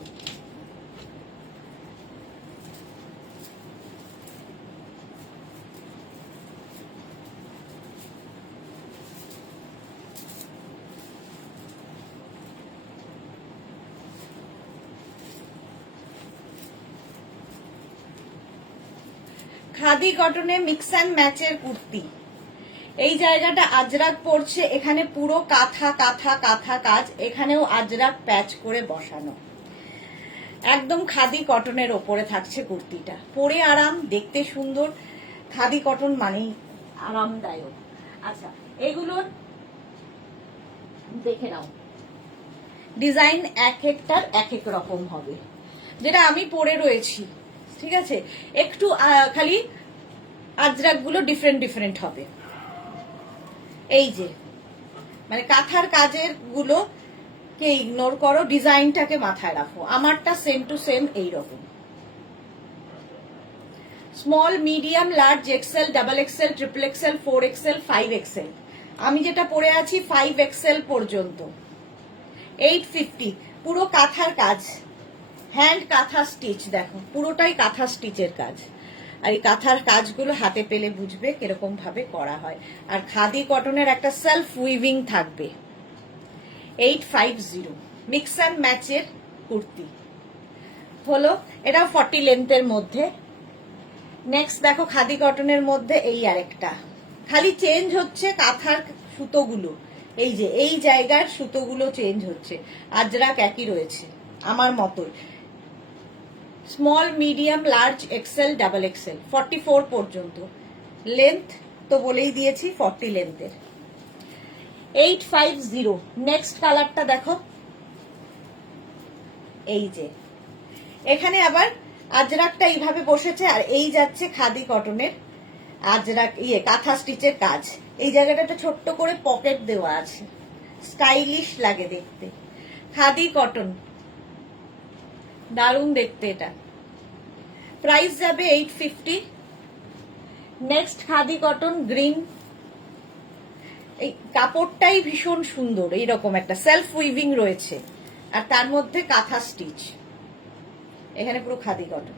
খাদি কটনে মিক্স অ্যান্ড ম্যাচের কুর্তি। এই জায়গাটা আজরাক পড়ছে, এখানে পুরো কাঁথা কাঁথা কাঁথা কাজ, এখানেও আজরাক প্যাচ করে বসানো। একদম খাদি কটনের ওপরে থাকছে কুর্তিটা, পরে আরাম, দেখতে সুন্দর। খাদি কটন মানেই আরামদায়ক। আচ্ছা, এগুলোর দেখে নাও, ডিজাইন এক একটার এক এক রকম হবে। যেটা আমি পরে রয়েছি, ঠিক আছে, একটু খালি আজরাক গুলো ডিফারেন্ট ডিফারেন্ট হবে। এই যে মানে কাঁথার কাজের গুলো কে ইগনোর করো, ডিজাইনটাকে মাথায় রাখো। আমারটা সেম টু সেম এইরকম। Small, medium, large, XL, double XL, triple XL, 4XL, 5XL। আমি যেটা পরে আছি 5XL পর্যন্ত। 850, পুরো কাঁথার কাজ, হ্যান্ড কাঁথা স্টিচ। দেখো পুরোটাই কাঁথা স্টিচের কাজ। আর এই কাঁথার কাজগুলো হাতে পেলে বুঝবে কিরকম ভাবে করা হয়। আর খাদি কটনের একটা সেলফ উইভিং থাকবে। 850 মিক্স অ্যান্ড ম্যাচের কুর্তি হলো, এটা 40 লেন্থের মধ্যে। নেক্সট দেখো খাদি কটনের মধ্যে এই আরেকটা, খালি চেঞ্জ হচ্ছে কাঁথার সুতোগুলো। এই যে এই জায়গার সুতোগুলো চেঞ্জ হচ্ছে, আজরাক একই রয়েছে আমার মতোই। Small, medium, large, XL, double XL, 44 পর্যন্ত। লেন্থ তো বলেই দিয়েছি 40 লেন্থের। 850। নেক্সট কালারটা দেখো, এই যে এখানে আবার আজরাকটা এইভাবে বসেছে, আর এই যাচ্ছে খাদি কটনের আজরাক কাঁথা স্টিচের কাজ। এই জায়গাটা একটা ছোট্ট করে পকেট দেওয়া আছে, স্টাইলিশ লাগে দেখতে। খাদি কটন, দারুণ দেখতে এটা। প্রাইস যাবে 850। নেক্সট খাদি কটন গ্রিন, এই কাপড়টাই ভীষণ সুন্দর, এইরকম একটা সেলফ উইভিং রয়েছে, আর তার মধ্যে কাঁথা স্টিচ। এখানে পুরো khadi cotton.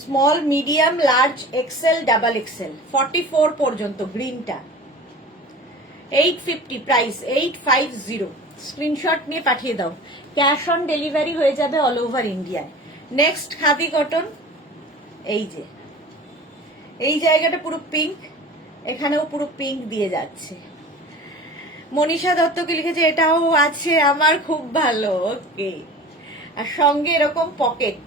Small, medium, large, XL, double XL, 44 পর্যন্ত গ্রিনটা। 850 প্রাইস, 850। স্ক্রিনশট নিয়ে পাঠিয়ে দাও, ক্যাশ অন ডেলিভারি হয়ে যাবে অল ওভার ইন্ডিয়ায়। নেক্সট খাদি কটন, এই যে এই জায়গাটা পুরো পিঙ্ক, এখানেও পুরো পিঙ্ক দিয়ে যাচ্ছে। মনীষা দত্তকে লিখেছে এটাও আছে আমার, খুব ভালো, ওকে। আর সঙ্গে এরকম pocket,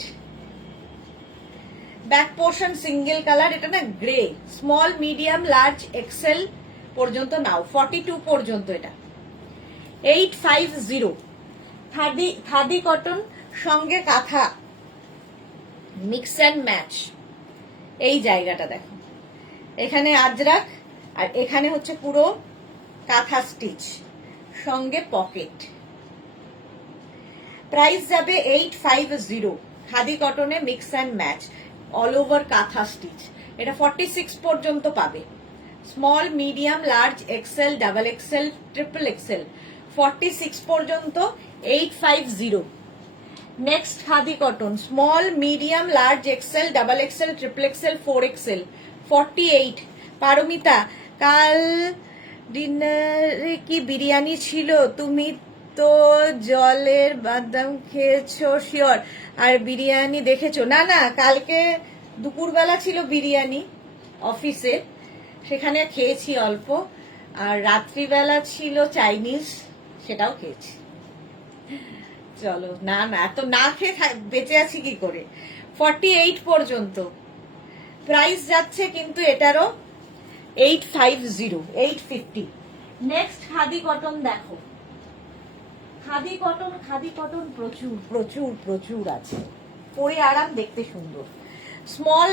back portion single colour, এটা না grey. Small, medium, large, XL পর্যন্ত নাও, 42 পর্যন্ত এটা। 850 খাদি কটন সঙ্গে কাঁথা মিক্স অ্যান্ড ম্যাচ। এই জায়গাটা দেখো, এখানে আজরাক আর এখানে হচ্ছে পুরো কাঁথা স্টিচ, সঙ্গে পকেট। প্রাইস যাবে 850 খাদি কটনে mix and match all over kantha stitch. এটা 46 পর্যন্ত পাবে। Small, medium, large, XL, double XL, triple XL, 46 পর্যন্ত 850। Next khadi cotton small, medium, large, XL, double XL, triple XL, 4XL, 48। Paromita, কাল ডিনারে কি বিরিয়ানি ছিল? তুমি তো জলের বাদাম খেয়েছো শিওর, আর বিরিয়ানি দেখেছো? না না, কালকে দুপুরবেলা ছিল বিরিয়ানি অফিসে, সেখানে খেয়েছি অল্প, আর রাত্রিবেলা ছিল চাইনিজ, সেটাও খেয়েছি। চলো, না না, এত না খেয়ে বেঁচে আছি কি করে। 48 পর্যন্ত প্রাইস যাচ্ছে, কিন্তু এটারও 850, 850। নেক্সট খাদি কটন দেখো, খাদি কটন প্রচুর প্রচুর প্রচুর আছে, পরে আরাম, দেখতে সুন্দর। স্মল,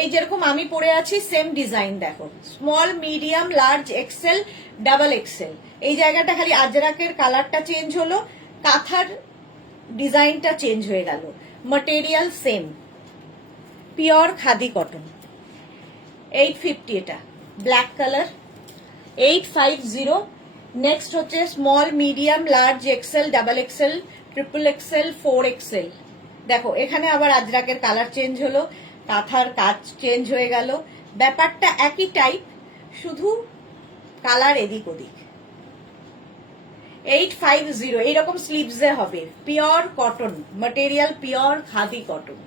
এই যেরকম আমি পরে আছি সেম ডিজাইন দেখো, small, medium, large, XL, double XL. এই জায়গাটা খালি আজরাকের কালারটা চেঞ্জ হলো, কাঁথার ডিজাইনটা চেঞ্জ হয়ে গেল, material same. Pure khadi cotton. 850 এটা, ব্ল্যাক কালার। 850। নেক্সট হচ্ছে small, medium, large, XL, double XL, triple XL, 4XL। দেখো এখানে আবার আজরাকের কালার চেঞ্জ হলো, কাঁথার কাজ চেঞ্জ হয়ে গেল, ব্যাপারটা একই টাইপ, শুধু কালার এদিক ওদিক। 850 এইরকম স্লিভসে হবে, pure cotton material, pure khadi cotton.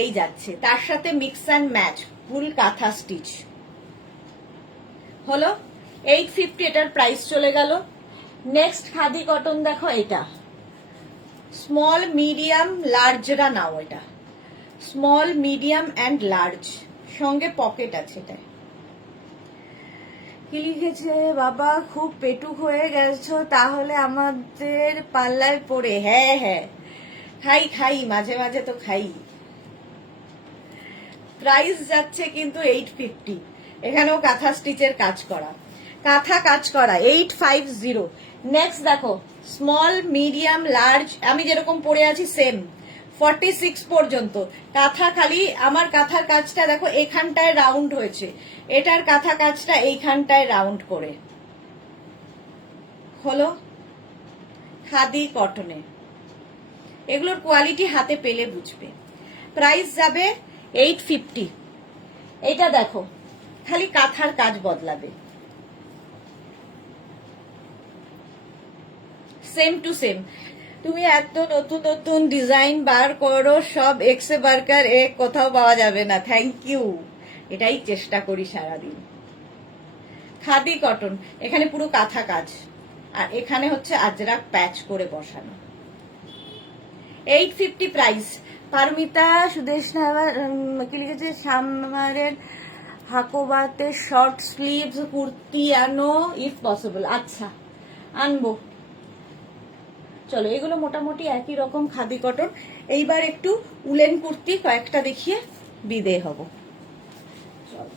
এই যাচ্ছে, তার সাথে মিক্স অ্যান্ড ম্যাচ ফুল কাঁথা স্টিচ হলো 850, এটার প্রাইস চলে গেল। নেক্সট খাদি কটন দেখো, এটা স্মল মিডিয়াম লার্জরা নাও, এটা স্মল মিডিয়াম অ্যান্ড লার্জ, সঙ্গে পকেট আছে। এটা কি লিখেছে বাবা, খুব পেটুক হয়ে গেছো তাহলে আমাদের পাল্লায় পড়ে। হ্যাঁ হ্যাঁ, খাই মাঝে মাঝে তো খাই। প্রাইস যাচ্ছে কিন্তু 850, এখানেও কাঁথা স্টিচের কাজ করা, কাঁথা কাজ করা 850। নেক্সট দেখো স্মল মিডিয়াম লার্জ, আমি যেরকম পরে আছি সেম 46 পর্যন্ত কাঁথা। খালি আমার কাঁথার কাজটা দেখো এখানটায় রাউন্ড হয়েছে, এটার কাঁথা কাজটা এইখানটায় রাউন্ড করে হলো। খাদি কটনে এগুলোর কোয়ালিটি হাতে পেলে বুঝবে। প্রাইস যাবে 850। এটা দেখো খালি কাঁথার কাজ বদলাবে, সেম টু সেম। তুমি এত নতুন নতুন ডিজাইন বার করো, সব এক্সে বার্কার এক কোথাও পাওয়া যাবে না। থ্যাংক ইউ, এটাই চেষ্টা করি সারাদিন। খাদি কটন, এখানে পুরো কাঁথা কাজ, আর এখানে হচ্ছে আজরাক প্যাচ করে বসানো। 850 প্রাইস। পারমিতা সুদেশ কি লিখেছে, সামারের হাকোবাতে শর্ট স্লিভস কুর্তি আনো ইফ পসিবল। আচ্ছা আনবো, চলো। এগুলো মোটামুটি একই রকম খাদি কটন। এইবার একটু উলেন কুর্তি কয়েকটা দেখিয়ে বিদে হব। চলো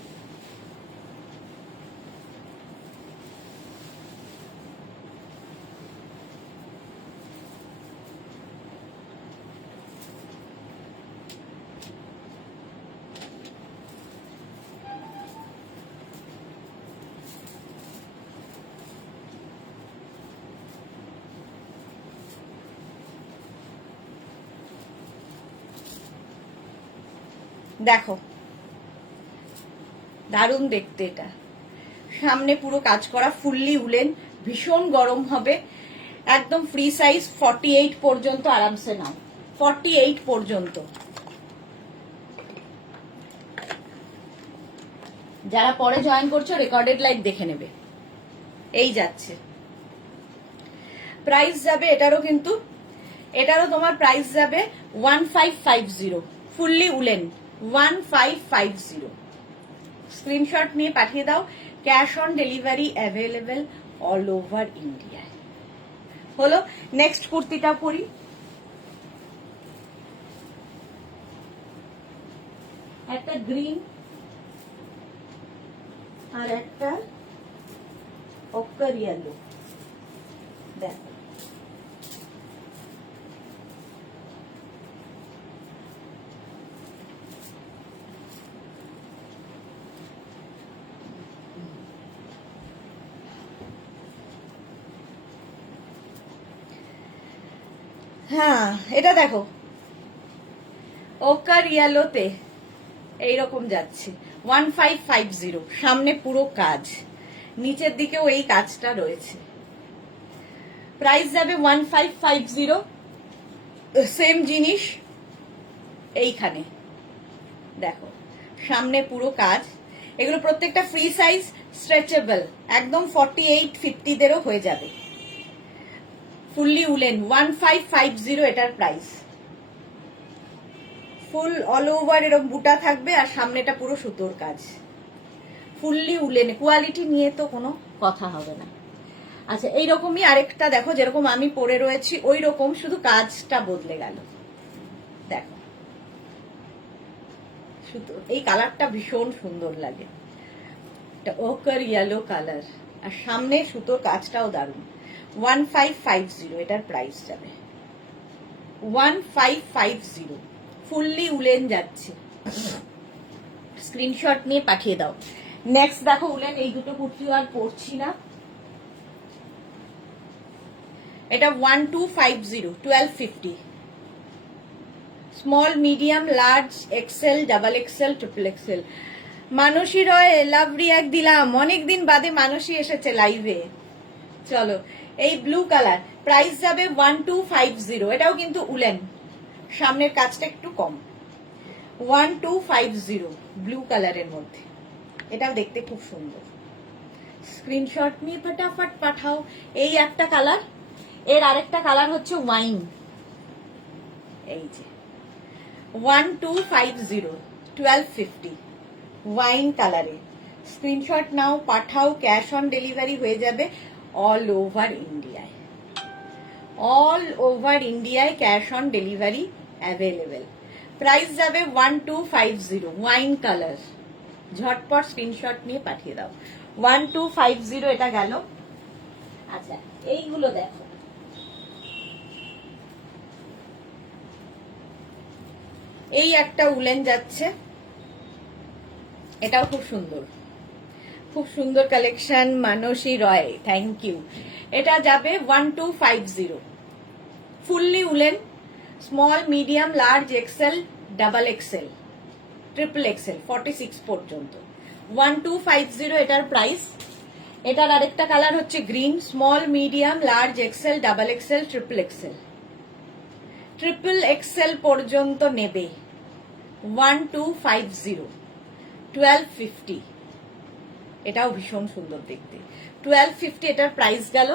দেখো, দারুণ দেখতে। এটা সামনে পুরো কাজ করা, ফুললি উলেন, ভীষণ গরম হবে। একদম ফ্রি সাইজ 48 পর্যন্ত আরামসে নাও, 48 পর্যন্ত। যারা পরে জয়েন করছো রেকর্ডেড লাইভ দেখে নেবে। এই যাচ্ছে, প্রাইস যাবে এটারও, কিন্তু এটারও তোমার প্রাইস যাবে 1550, ফুললি উলেন 1550। স্ক্রিনশট নিয়ে পাঠিয়ে দাও। Cash on delivery available all over India হলো। নেক্সট কুর্তিটা পরি, একটা গ্রিন আর একটা অক্কার ইয়েলো। দেখো হ্যাঁ, এটা দেখো ওকার ইয়েলোতে এইরকম যাচ্ছে 1550। সামনে পুরো কাজ, নিচের দিকেও এই কাজটা রয়েছে। প্রাইস যাবে 1550। সেম জিনিস এইখানে দেখো, সামনে পুরো কাজ। এগুলো প্রত্যেকটা ফ্রি সাইজ, স্ট্রেচেবল, একদম 48-50 দেরও হয়ে যাবে। ফুললি উলেন 1550 এটার প্রাইস। ফুল অল ওভার এরকম বুটা থাকবে, আর সামনেটা পুরো সুতোর কাজ, ফুললি উলেন। কোয়ালিটি নিয়ে তো কোনো কথা হবে না। আচ্ছা, এইরকমই আরেকটা দেখো, যেরকম আমি পরে রয়েছি ওই রকম, শুধু কাজটা বদলে গেল। দেখো সুতো, এই কালারটা ভীষণ সুন্দর লাগে, এটা ওকার ইয়েলো কালার, আর সামনে সুতোর কাজটাও দারুণ। 1550 এটার প্রাইস যাবে 1550। ফুললি উলেন যাচ্ছে, স্ক্রিনশট নিয়ে পাঠিয়ে দাও। নেক্সট দেখো উলেন, এই দুটো কুর্তিও আর পরছি না। এটা 1250, 1250। Small medium large XL double XL triple XL. Manasi Roy love react দিলাম, অনেকদিন বাদে মানসী এসেছে লাইভে। চলো, এই ব্লু কালার, প্রাইস যাবে 1250। এটাও কিন্তু উলেন, সামনের কাজটা একটু কম। 1250 ব্লু কালারের মধ্যে, এটাও দেখতে খুব সুন্দর। স্ক্রিনশট নিয়ে ফটাফট পাঠাও। এই একটা কালার, এর আরেকটা কালার হচ্ছে ওয়াইন, এই যে 1250 1250 ওয়াইন কালারে। স্ক্রিনশট নাও, পাঠাও, ক্যাশ অন ডেলিভারি হয়ে যাবে অল ওভার ইন্ডিয়ায়। অল ওভার ইন্ডিয়ায় cash on delivery available. Price যাবে 1250 ওয়াইন কালার। ঝটপট স্ক্রিনশট নিয়ে পাঠিয়ে দাও। 1250 এটা গেল। আচ্ছা, এইগুলো দেখো, এই একটা উলেন যাচ্ছে, এটাও খুব সুন্দর, খুব সুন্দর collection. Manasi Roy, thank you. এটা যাবে 1250 fully woollen, small, medium, large, XL, double XL, triple XL 46 পর্যন্ত। 1250 এটার প্রাইস। এটার আরেকটা কালার হচ্ছে green, small, medium, large, XL, double XL, triple XL, triple XL পর্যন্ত নেবে। 1250 1250, এটাও ভীষণ সুন্দর দেখতে। 1250 এটার প্রাইস গেল।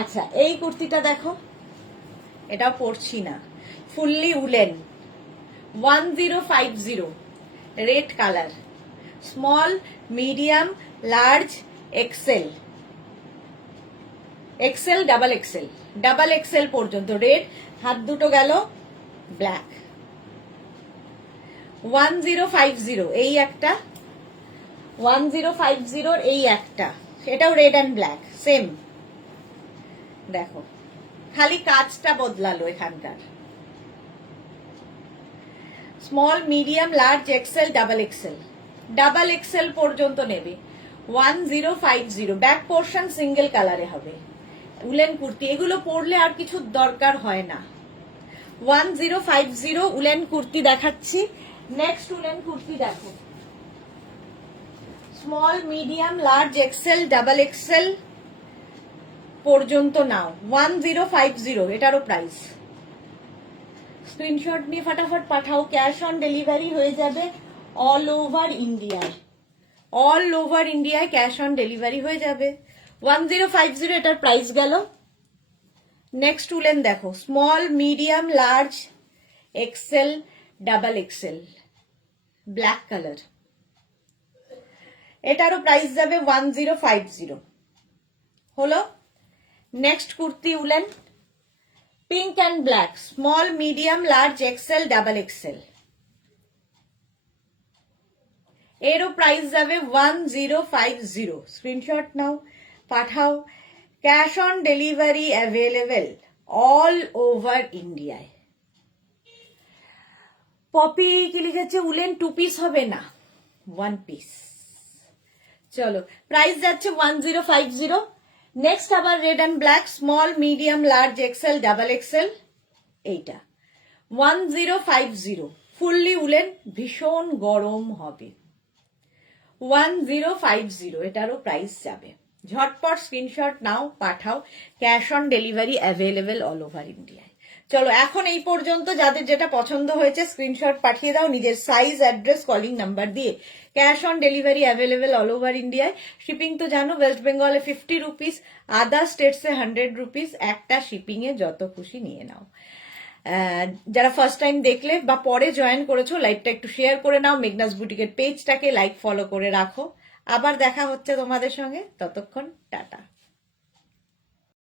আচ্ছা, এই কুর্তিটা দেখো, এটা পরছি না, fully woollen, 1050 red colour, small, medium, large, XL, XL, double XL পর্যন্ত রেড। হাত দুটো গেল ব্ল্যাক। 1050 এই একটা, 1050 এই একটা, এটাও রেড অ্যান্ড ব্ল্যাক সেম। দেখো, খালি কাজটা বদলালো এখানকার। Small, medium, large, XL, double XL পর্যন্ত নেবে। 1050 ব্যাক পোর্শন সিঙ্গেল কালারে হবে। উলেন কুর্তি, এগুলো পরলে আর কিছু দরকার হয় না। 1050 উলেন কুর্তি দেখাচ্ছি। নেক্সট উলেন কুর্তি দেখো, small, medium, large, XL, double XL পর্যন্ত নাও। 1050 এটারও প্রাইস। স্ক্রিনশট নিয়ে ফটাফট পাঠাও, ক্যাশ অন ডেলিভারি হয়ে যাবে অল ওভার ইন্ডিয়ায়। অল ওভার ইন্ডিয়ায় ক্যাশ অন ডেলিভারি হয়ে যাবে। 1050 এটার প্রাইস গেল। নেক্সট উলেন দেখো, small, medium, large, XL, double XL, black colour, এটারও প্রাইস যাবে 1050 হলো। Next kurti woollen, pink and black, small, medium, large, XL, double XL, এরও প্রাইস যাবে 1050। স্ক্রিনশট নাও, পাঠাও, cash on delivery available all over ইন্ডিয়ায়। পপি কি লিখেছে, উলেন 2 পিস হবে না, 1 পিস। চলো, প্রাইস যাচ্ছে 1050। নেক্সট আবার red and black, small, medium, large, XL, double XL, এইটা 1050 ফুললি উলেন, ভীষণ গরম হবে। 1050 এটারও প্রাইস যাবে। ঝটপট স্ক্রিনশট নাও, পাঠাও, cash on delivery available all over ইন্ডিয়ায়। চলো, এখন এই পর্যন্ত যাদের যেটা পছন্দ হয়েছে স্ক্রিনশট পাঠিয়ে দাও নিজের সাইজ, অ্যাড্রেস, কলিং নাম্বার দিয়ে। Cash on delivery available all over ইন্ডিয়ায়। শিপিং তো জানো, ওয়েস্ট বেঙ্গলে 50 রুপিস, আদার স্টেটসে 100 রুপিস। একটা শিপিং এ যত খুশি নিয়ে নাও। যারা ফার্স্ট টাইম দেখলে বা পরে জয়েন করেছো, লাইভটা একটু শেয়ার করে নাও, মেঘনাস বুটিকের পেজটাকে লাইক ফলো করে রাখো। আবার দেখা হচ্ছে তোমাদের সঙ্গে, ততক্ষণ টাটা।